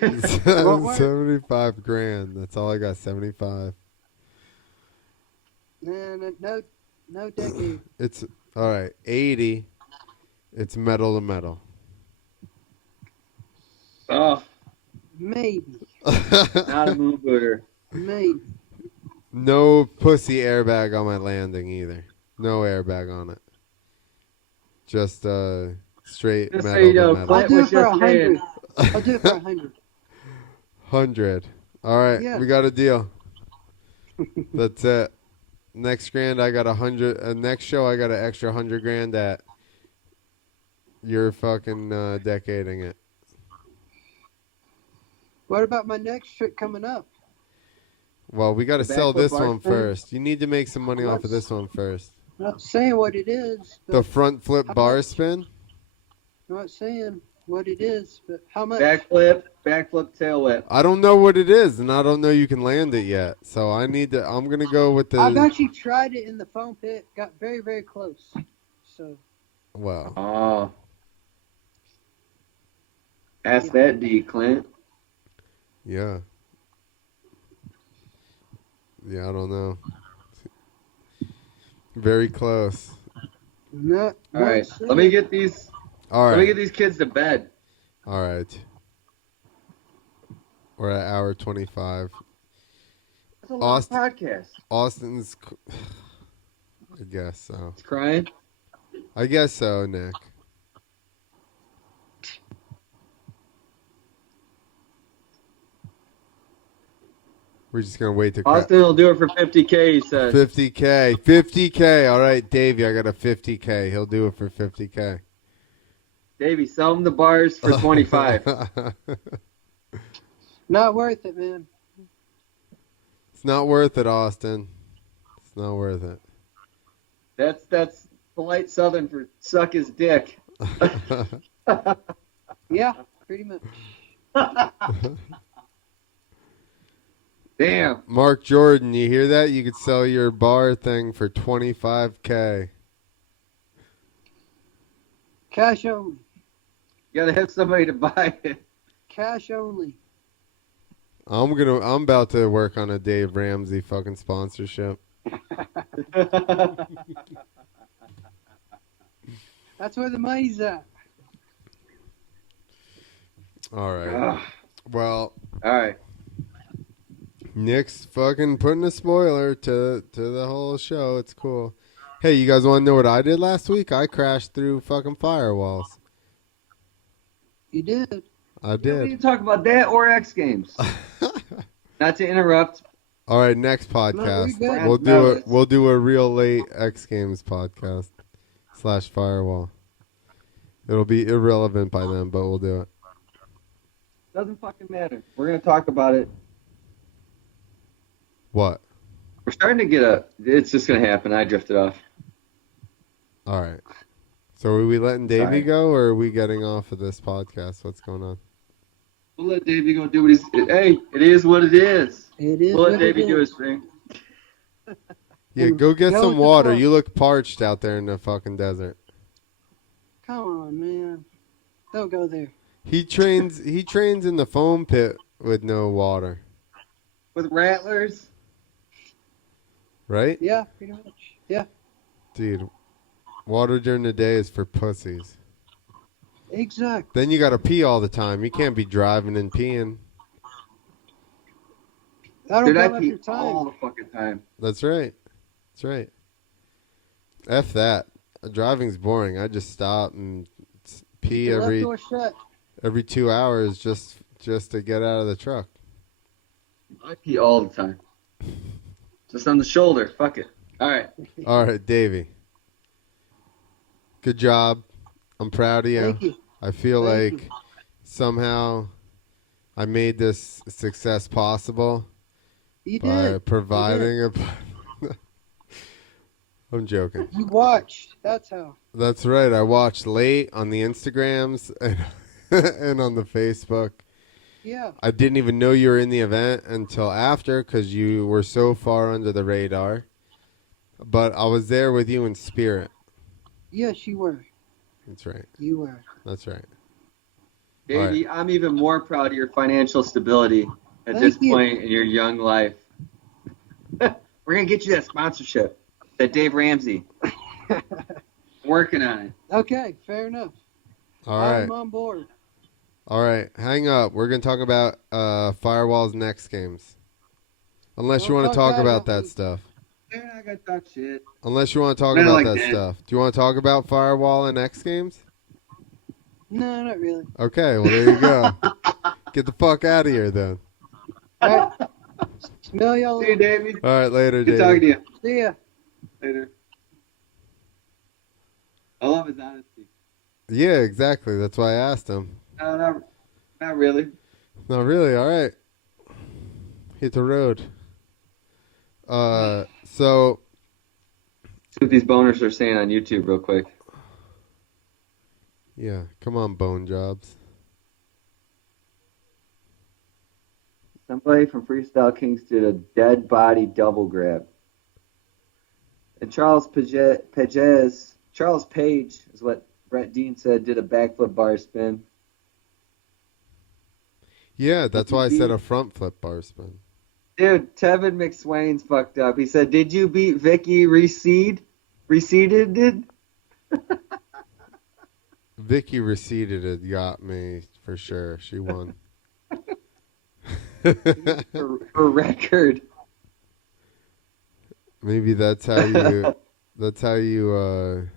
75 grand. That's all I got. 75. Man, no decade. It's all right. 80. It's metal to metal. Oh, Maybe. not a moon booter. Maybe. No pussy airbag on my landing either. No airbag on it. Just straight Just so metal you know, to I'll metal. Clint do it was for just saying. 100. I'll do it for 100. 100. All right, Yeah. we got a deal. That's it. Next grand, I got 100. Next show, I got an extra 100 grand at. You're fucking decading it. What about my next trip coming up? Well, we got to The sell backflip this bar one spin? first. You need to make some money How off of much? this one first. I'm not saying what it is. But The front flip How bar much? spin? I'm not saying what it is, but how much? Backflip, tail whip. I don't know what it is, and I don't know you can land it yet. So I need to. I'm gonna go with the. I've actually tried it in the foam pit. Got very, very close. So Well, Oh. Ask that D, Clint. Yeah. Yeah, I don't know. Very close. Not All right, much let me said. get these. All Let me right. get these kids to bed. All right. We're at hour 25. That's a long Austin, podcast. Austin's. I guess so. It's crying. I guess so, Nick. We're just gonna wait to Austin will do it for 50K. He said. 50K. 50K. All right, Davey, I got a 50K. He'll do it for 50K. Davey, sell him the bars for 25. Not worth it, man. It's not worth it, Austin. It's not worth it. That's polite Southern for suck his dick. Yeah, pretty much. Damn. Mark Jordan, you hear that? You could sell your bar thing for 25K. Cash only. You gotta have somebody to buy it. Cash only. I'm about to work on a Dave Ramsey fucking sponsorship. That's where the money's at. All right. Ugh. Well, All right. Nick's fucking putting a spoiler to the whole show. It's cool. Hey, you guys want to know what I did last week? I crashed through fucking firewalls. You did. I We did. didn't talk about that or X Games. Not to interrupt. All right, next podcast. good. We'll do a real late X Games podcast / firewall. It'll be irrelevant by then, but we'll do it. Doesn't fucking matter. We're gonna talk about it. What? We're starting to get it's just gonna happen. I drifted off. All right. So are we letting Davey Sorry. go, or are we getting off of this podcast? What's going on? We'll let Davey go do what he's. Hey, it is what it is. It is. We'll let what it Davey do is. his thing. Yeah, go get Go some with the water. flow. You look parched out there in the fucking desert. Come on, man. Don't go there. He trains in the foam pit with no water, With rattlers. right? Yeah, pretty much. Yeah, Dude, water during the day is for pussies. exactly. Then you gotta pee all the time. You can't be driving and peeing. That'll Dude, I come up pee your time. all the fucking time. That's right. That's right. F that. Driving's boring. I just stop and pee Keep the left every door shut. 2 hours just to get out of the truck. I pee all the time. Just on the shoulder. Fuck it. All right. All right, Davey. Good job. I'm proud of you. Thank you. I feel Thank like you. somehow I made this success possible You by did. providing a. I'm joking. You watched. That's how. That's right. I watched late on the Instagrams and on the Facebook. Yeah. I didn't even know you were in the event until after because you were so far under the radar. But I was there with you in spirit. Yes, you were. That's right. You were. That's right. Davey, I'm even more proud of your financial stability at Thank this you. point in your young life. We're going to get you that sponsorship, that Dave Ramsey. Working on it. Okay, fair enough. All right. I'm on board. All right. Hang up. We're going to talk about Firewall's next games. Unless you Don't want to talk talk bad about about that me. stuff. They're not going to talk shit. Unless you want to talk Kinda about like that that. stuff. Do you want to talk about Firewall and X Games? No, not really. Okay, well, there you go. Get the fuck out of here, then. All right. Smell y'all. See you, Davey. All right, later, Good Dave. talking to you. See ya. Later. I love his honesty. Yeah, exactly. That's why I asked him. No, not really. No, really. All right. Hit the road. So See what these boners are saying on YouTube real quick. yeah, come on, Bone Jobs. Somebody from Freestyle Kings did a dead body double grab. And Charles Page is what Brett Dean said, did a backflip bar spin. Yeah, that's why I said beat- a front flip bar spin. Dude, Tevin McSwain's fucked up. He said, "Did you beat Vicky Receded? Vicky receded it got me for sure. She won. Her record." Maybe that's how you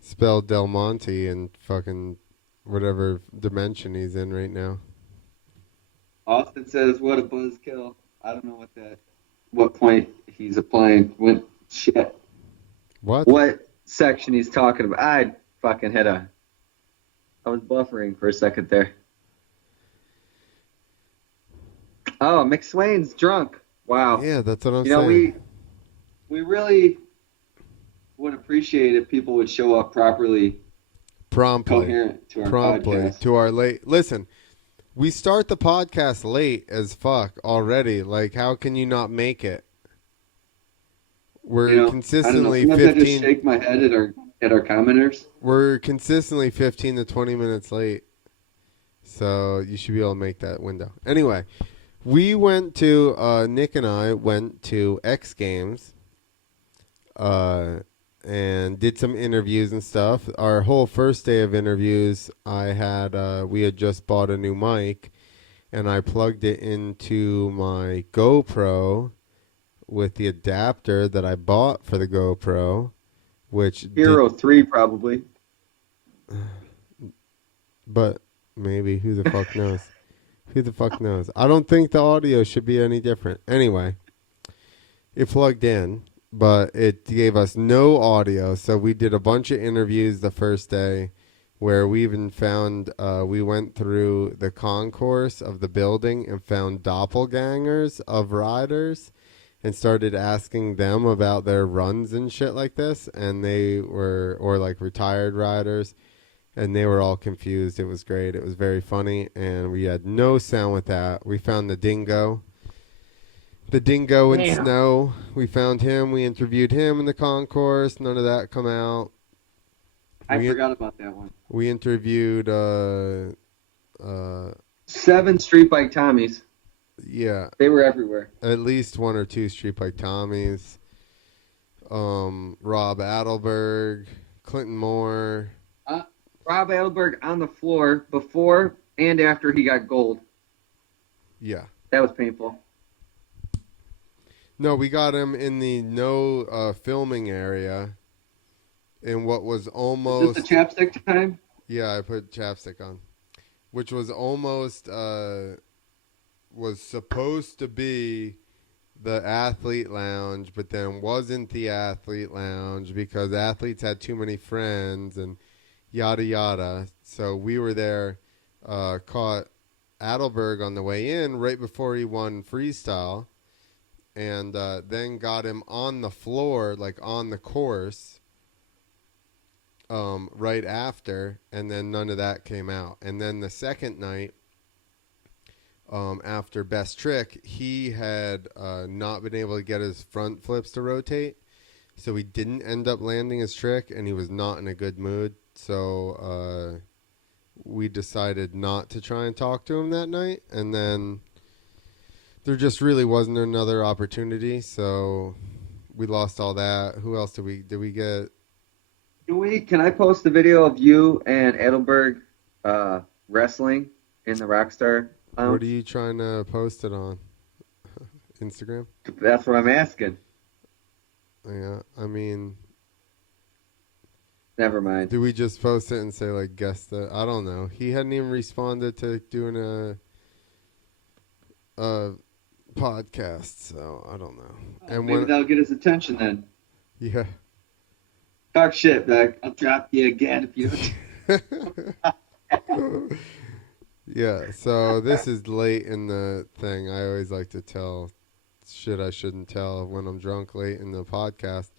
spell Del Monte in fucking whatever dimension he's in right now. Austin says, "What a buzzkill." I don't know what point he's applying. Shit. What section he's talking about? I was buffering for a second there. Oh, McSwain's drunk. Wow. Yeah, that's what I'm You know, saying. we really would appreciate if people would show up properly, Promptly coherent to our podcast. to our late. Listen, we start the podcast late as fuck already. Like, how can you not make it? We're You know, consistently I don't know. Sometimes I just 15. shake my head at our commenters. We're consistently 15 to 20 minutes late. So you should be able to make that window. Anyway, we went to Nick and I went to X Games and did some interviews and stuff. Our whole first day of interviews, we had just bought a new mic, and I plugged it into my GoPro with the adapter that I bought for the GoPro, which Hero 3 probably. but maybe, who the fuck knows? Who the fuck knows? I don't think the audio should be any different. Anyway, it plugged in, but it gave us no audio, so we did a bunch of interviews the first day where we even found, we went through the concourse of the building and found doppelgangers of riders and started asking them about their runs and shit like this, and or like retired riders, and they were all confused. It was great. It was very funny, and we had no sound with that. We found the dingo in Damn. snow. We found him. We interviewed him in the concourse. None of that come out. I forgot about that one. We interviewed 7 street bike Tommies. yeah, They were everywhere. at least 1 or 2 Street Bike Tommies. Rob Adelberg, Clinton Moore. Rob Adelberg on the floor before and after he got gold. Yeah. That was painful. No, we got him in the no filming area in what was almost... Is this the chapstick time? Yeah, I put chapstick on. Which was almost... was supposed to be the athlete lounge, but then wasn't the athlete lounge because athletes had too many friends and yada yada. So we were there, caught Adelberg on the way in right before he won freestyle, and then got him on the floor, like on the course, right after, and then none of that came out. And then the second night, after best trick, he had not been able to get his front flips to rotate, so he didn't end up landing his trick, and he was not in a good mood. So we decided not to try and talk to him that night, and then there just really wasn't another opportunity, so we lost all that. Who else did we get? Can I post the video of you and Adelberg wrestling in the Rockstar Lounge? What are you trying to post it on? Instagram? That's what I'm asking. Yeah, I mean, Never mind. do we just post it and say, like, guess the... I don't know. He hadn't even responded to doing a podcast, so I don't know. And Maybe when... that'll get his attention then. Yeah. Talk shit, Beck. I'll drop you again if you... Yeah, so this is late in the thing. I always like to tell shit I shouldn't tell when I'm drunk late in the podcast.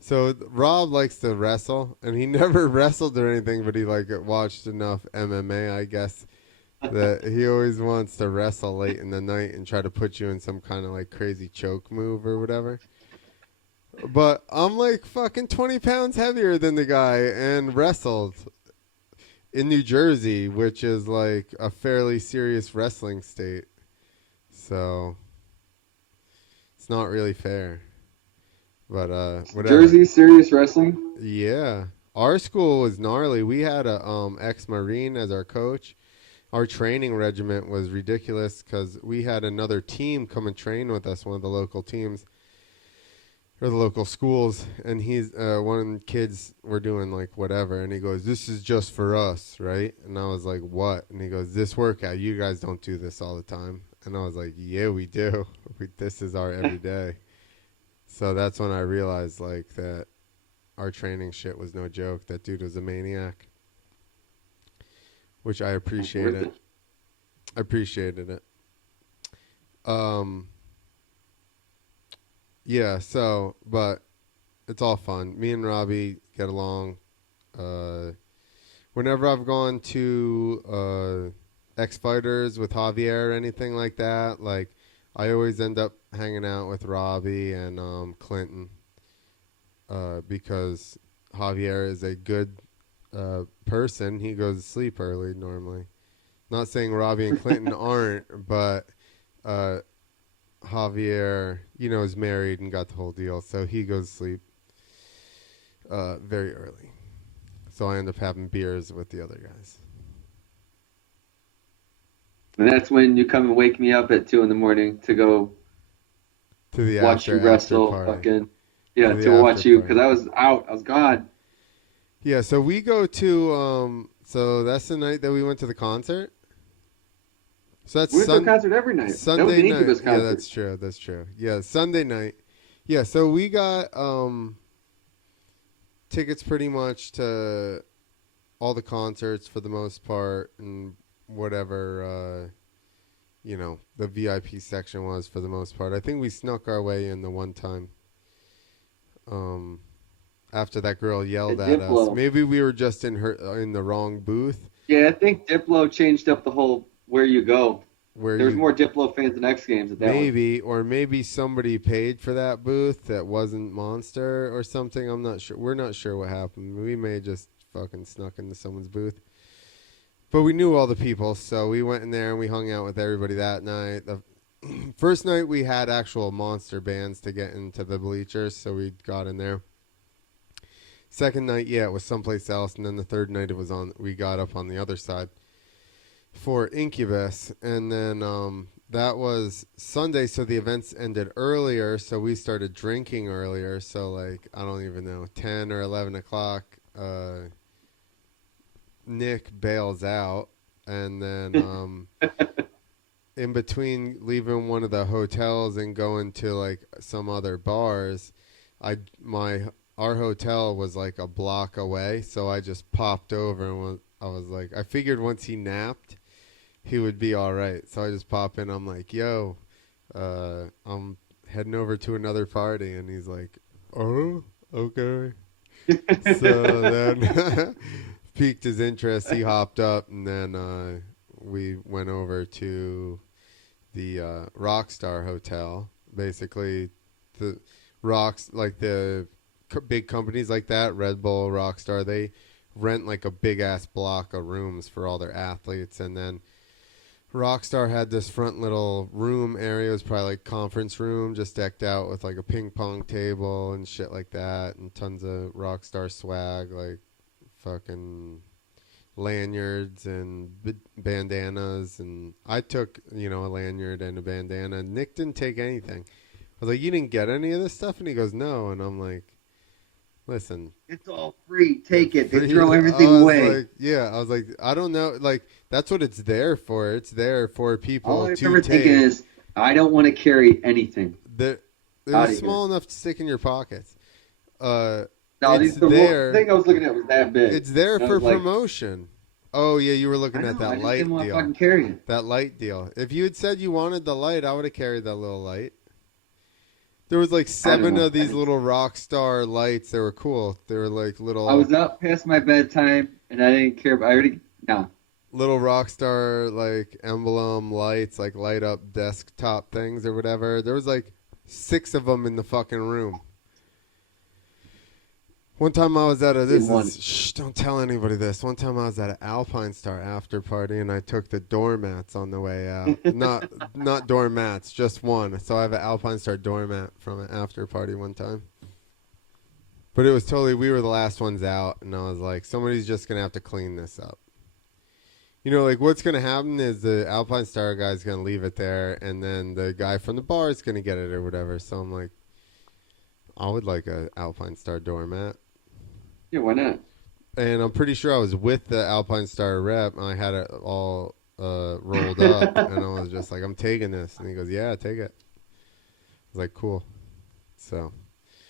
So Rob likes to wrestle, and he never wrestled or anything, but he like watched enough MMA, I guess, that he always wants to wrestle late in the night and try to put you in some kind of like crazy choke move or whatever. But I'm like fucking 20 pounds heavier than the guy and wrestled. in New Jersey, which is like a fairly serious wrestling state. So it's not really fair. But whatever. Jersey serious wrestling. Yeah. Our school was gnarly. We had a ex-Marine as our coach. Our training regiment was ridiculous because we had another team come and train with us, one of the local teams or the local schools, and he's one of the kids were doing like whatever, and he goes, "This is just for us, right?" And I was like, "What?" And he goes, "This workout, you guys don't do this all the time." And I was like, "Yeah, we do. This is our everyday." So that's when I realized like that our training shit was no joke. That dude was a maniac, which I appreciated. I appreciated it. Yeah, so, but it's all fun. Me and Robbie get along. Whenever I've gone to X Fighters with Javier or anything like that, like, I always end up hanging out with Robbie and Clinton because Javier is a good person. He goes to sleep early normally. Not saying Robbie and Clinton aren't, but Javier, is married and got the whole deal, so he goes to sleep very early. So I end up having beers with the other guys. And that's when you come and wake me up at 2 a.m. to go To the watch you wrestle, fucking to watch you, because I was out, I was gone. Yeah, so we go to so that's the night that we went to the concert. So that's we went to a concert every night. Sunday that was an night. Incubus concert. Yeah, that's true. That's true. Yeah, Sunday night. Yeah, so we got tickets pretty much to all the concerts for the most part, and whatever the VIP section was for the most part. I think we snuck our way in the one time. After that girl yelled at us, maybe we were just in the wrong booth. Yeah, I think Diplo changed up the whole where you go. There's more Diplo fans than X Games at that maybe one. Or maybe somebody paid for that booth that wasn't Monster or something. I'm not sure. We're not sure what happened. We may just fucking snuck into someone's booth. But we knew all the people, so we went in there and we hung out with everybody that night. The first night we had actual Monster bands to get into the bleachers, so we got in there. Second night, it was someplace else, and then the third night we got up on the other side for Incubus, and then that was Sunday, so the events ended earlier, so we started drinking earlier, so like, I don't even know, 10 or 11 o'clock, Nick bails out, and then in between leaving one of the hotels and going to like some other bars, our hotel was like a block away, so I just popped over and I was like, I figured once he napped, he would be all right. So I just pop in. I'm like, yo, I'm heading over to another party. And he's like, oh, okay. So then piqued his interest. He hopped up, and then we went over to the Rockstar Hotel. Basically, the big companies like that, Red Bull, Rockstar, they rent like a big ass block of rooms for all their athletes, and then Rockstar had this front little room area. It was probably like conference room, just decked out with like a ping pong table and shit like that, and tons of Rockstar swag, like fucking lanyards and bandanas. And I took, a lanyard and a bandana. Nick didn't take anything. I was like, you didn't get any of this stuff? And he goes, no. And I'm like, listen, it's all free. Take it. They throw everything away. I was like, I don't know. Like, that's what it's there for. It's there for people all to take. All I remember thinking is, I don't want to carry anything. It was small enough to stick in your pockets. The thing I was looking at was that big. It's there for promotion. Oh, yeah, you were looking at that light deal. I didn't want to fucking carry it. That light deal. If you had said you wanted the light, I would have carried that little light. There was like 7 of these little Rockstar lights. They were cool. They were like little... I was up past my bedtime, and I didn't care. Little Rockstar, like, emblem lights, like, light up desktop things or whatever. There was like 6 of them in the fucking room. One time I was at a Didn't want don't tell anybody this. One time I was at an Alpine Star after party and I took the doormats on the way out. not doormats, just one. So I have an Alpine Star doormat from an after party one time. But it was totally, we were the last ones out, and I was like, somebody's just gonna have to clean this up. You know, like what's gonna happen is the Alpine Star guy's gonna leave it there, and then the guy from the bar is gonna get it or whatever. So I'm like, I would like a Alpine Star doormat. Yeah, why not? And I'm pretty sure I was with the Alpine Star rep. And I had it all rolled up, and I was just like, "I'm taking this," and he goes, "Yeah, take it." I was like, "Cool." So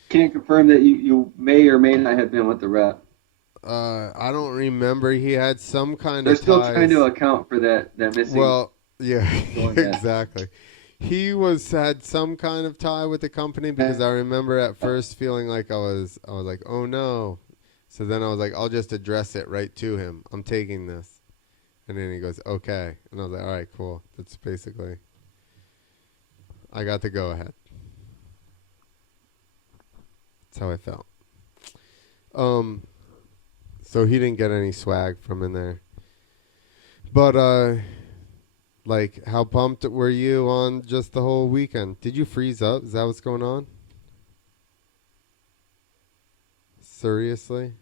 Can't confirm that you may or may not have been with the rep. I don't remember. He had some kind They're of still ties. trying to account for that missing. Well, yeah, doormat. exactly. He had some kind of tie with the company because I remember at first feeling like I was like, "Oh no." So then I was like, I'll just address it right to him. I'm taking this. And then he goes, okay. And I was like, all right, cool. That's basically, I got the go ahead. That's how I felt. So he didn't get any swag from in there. But, like, how pumped were you on just the whole weekend? Did you freeze up? Is that what's going on? Seriously?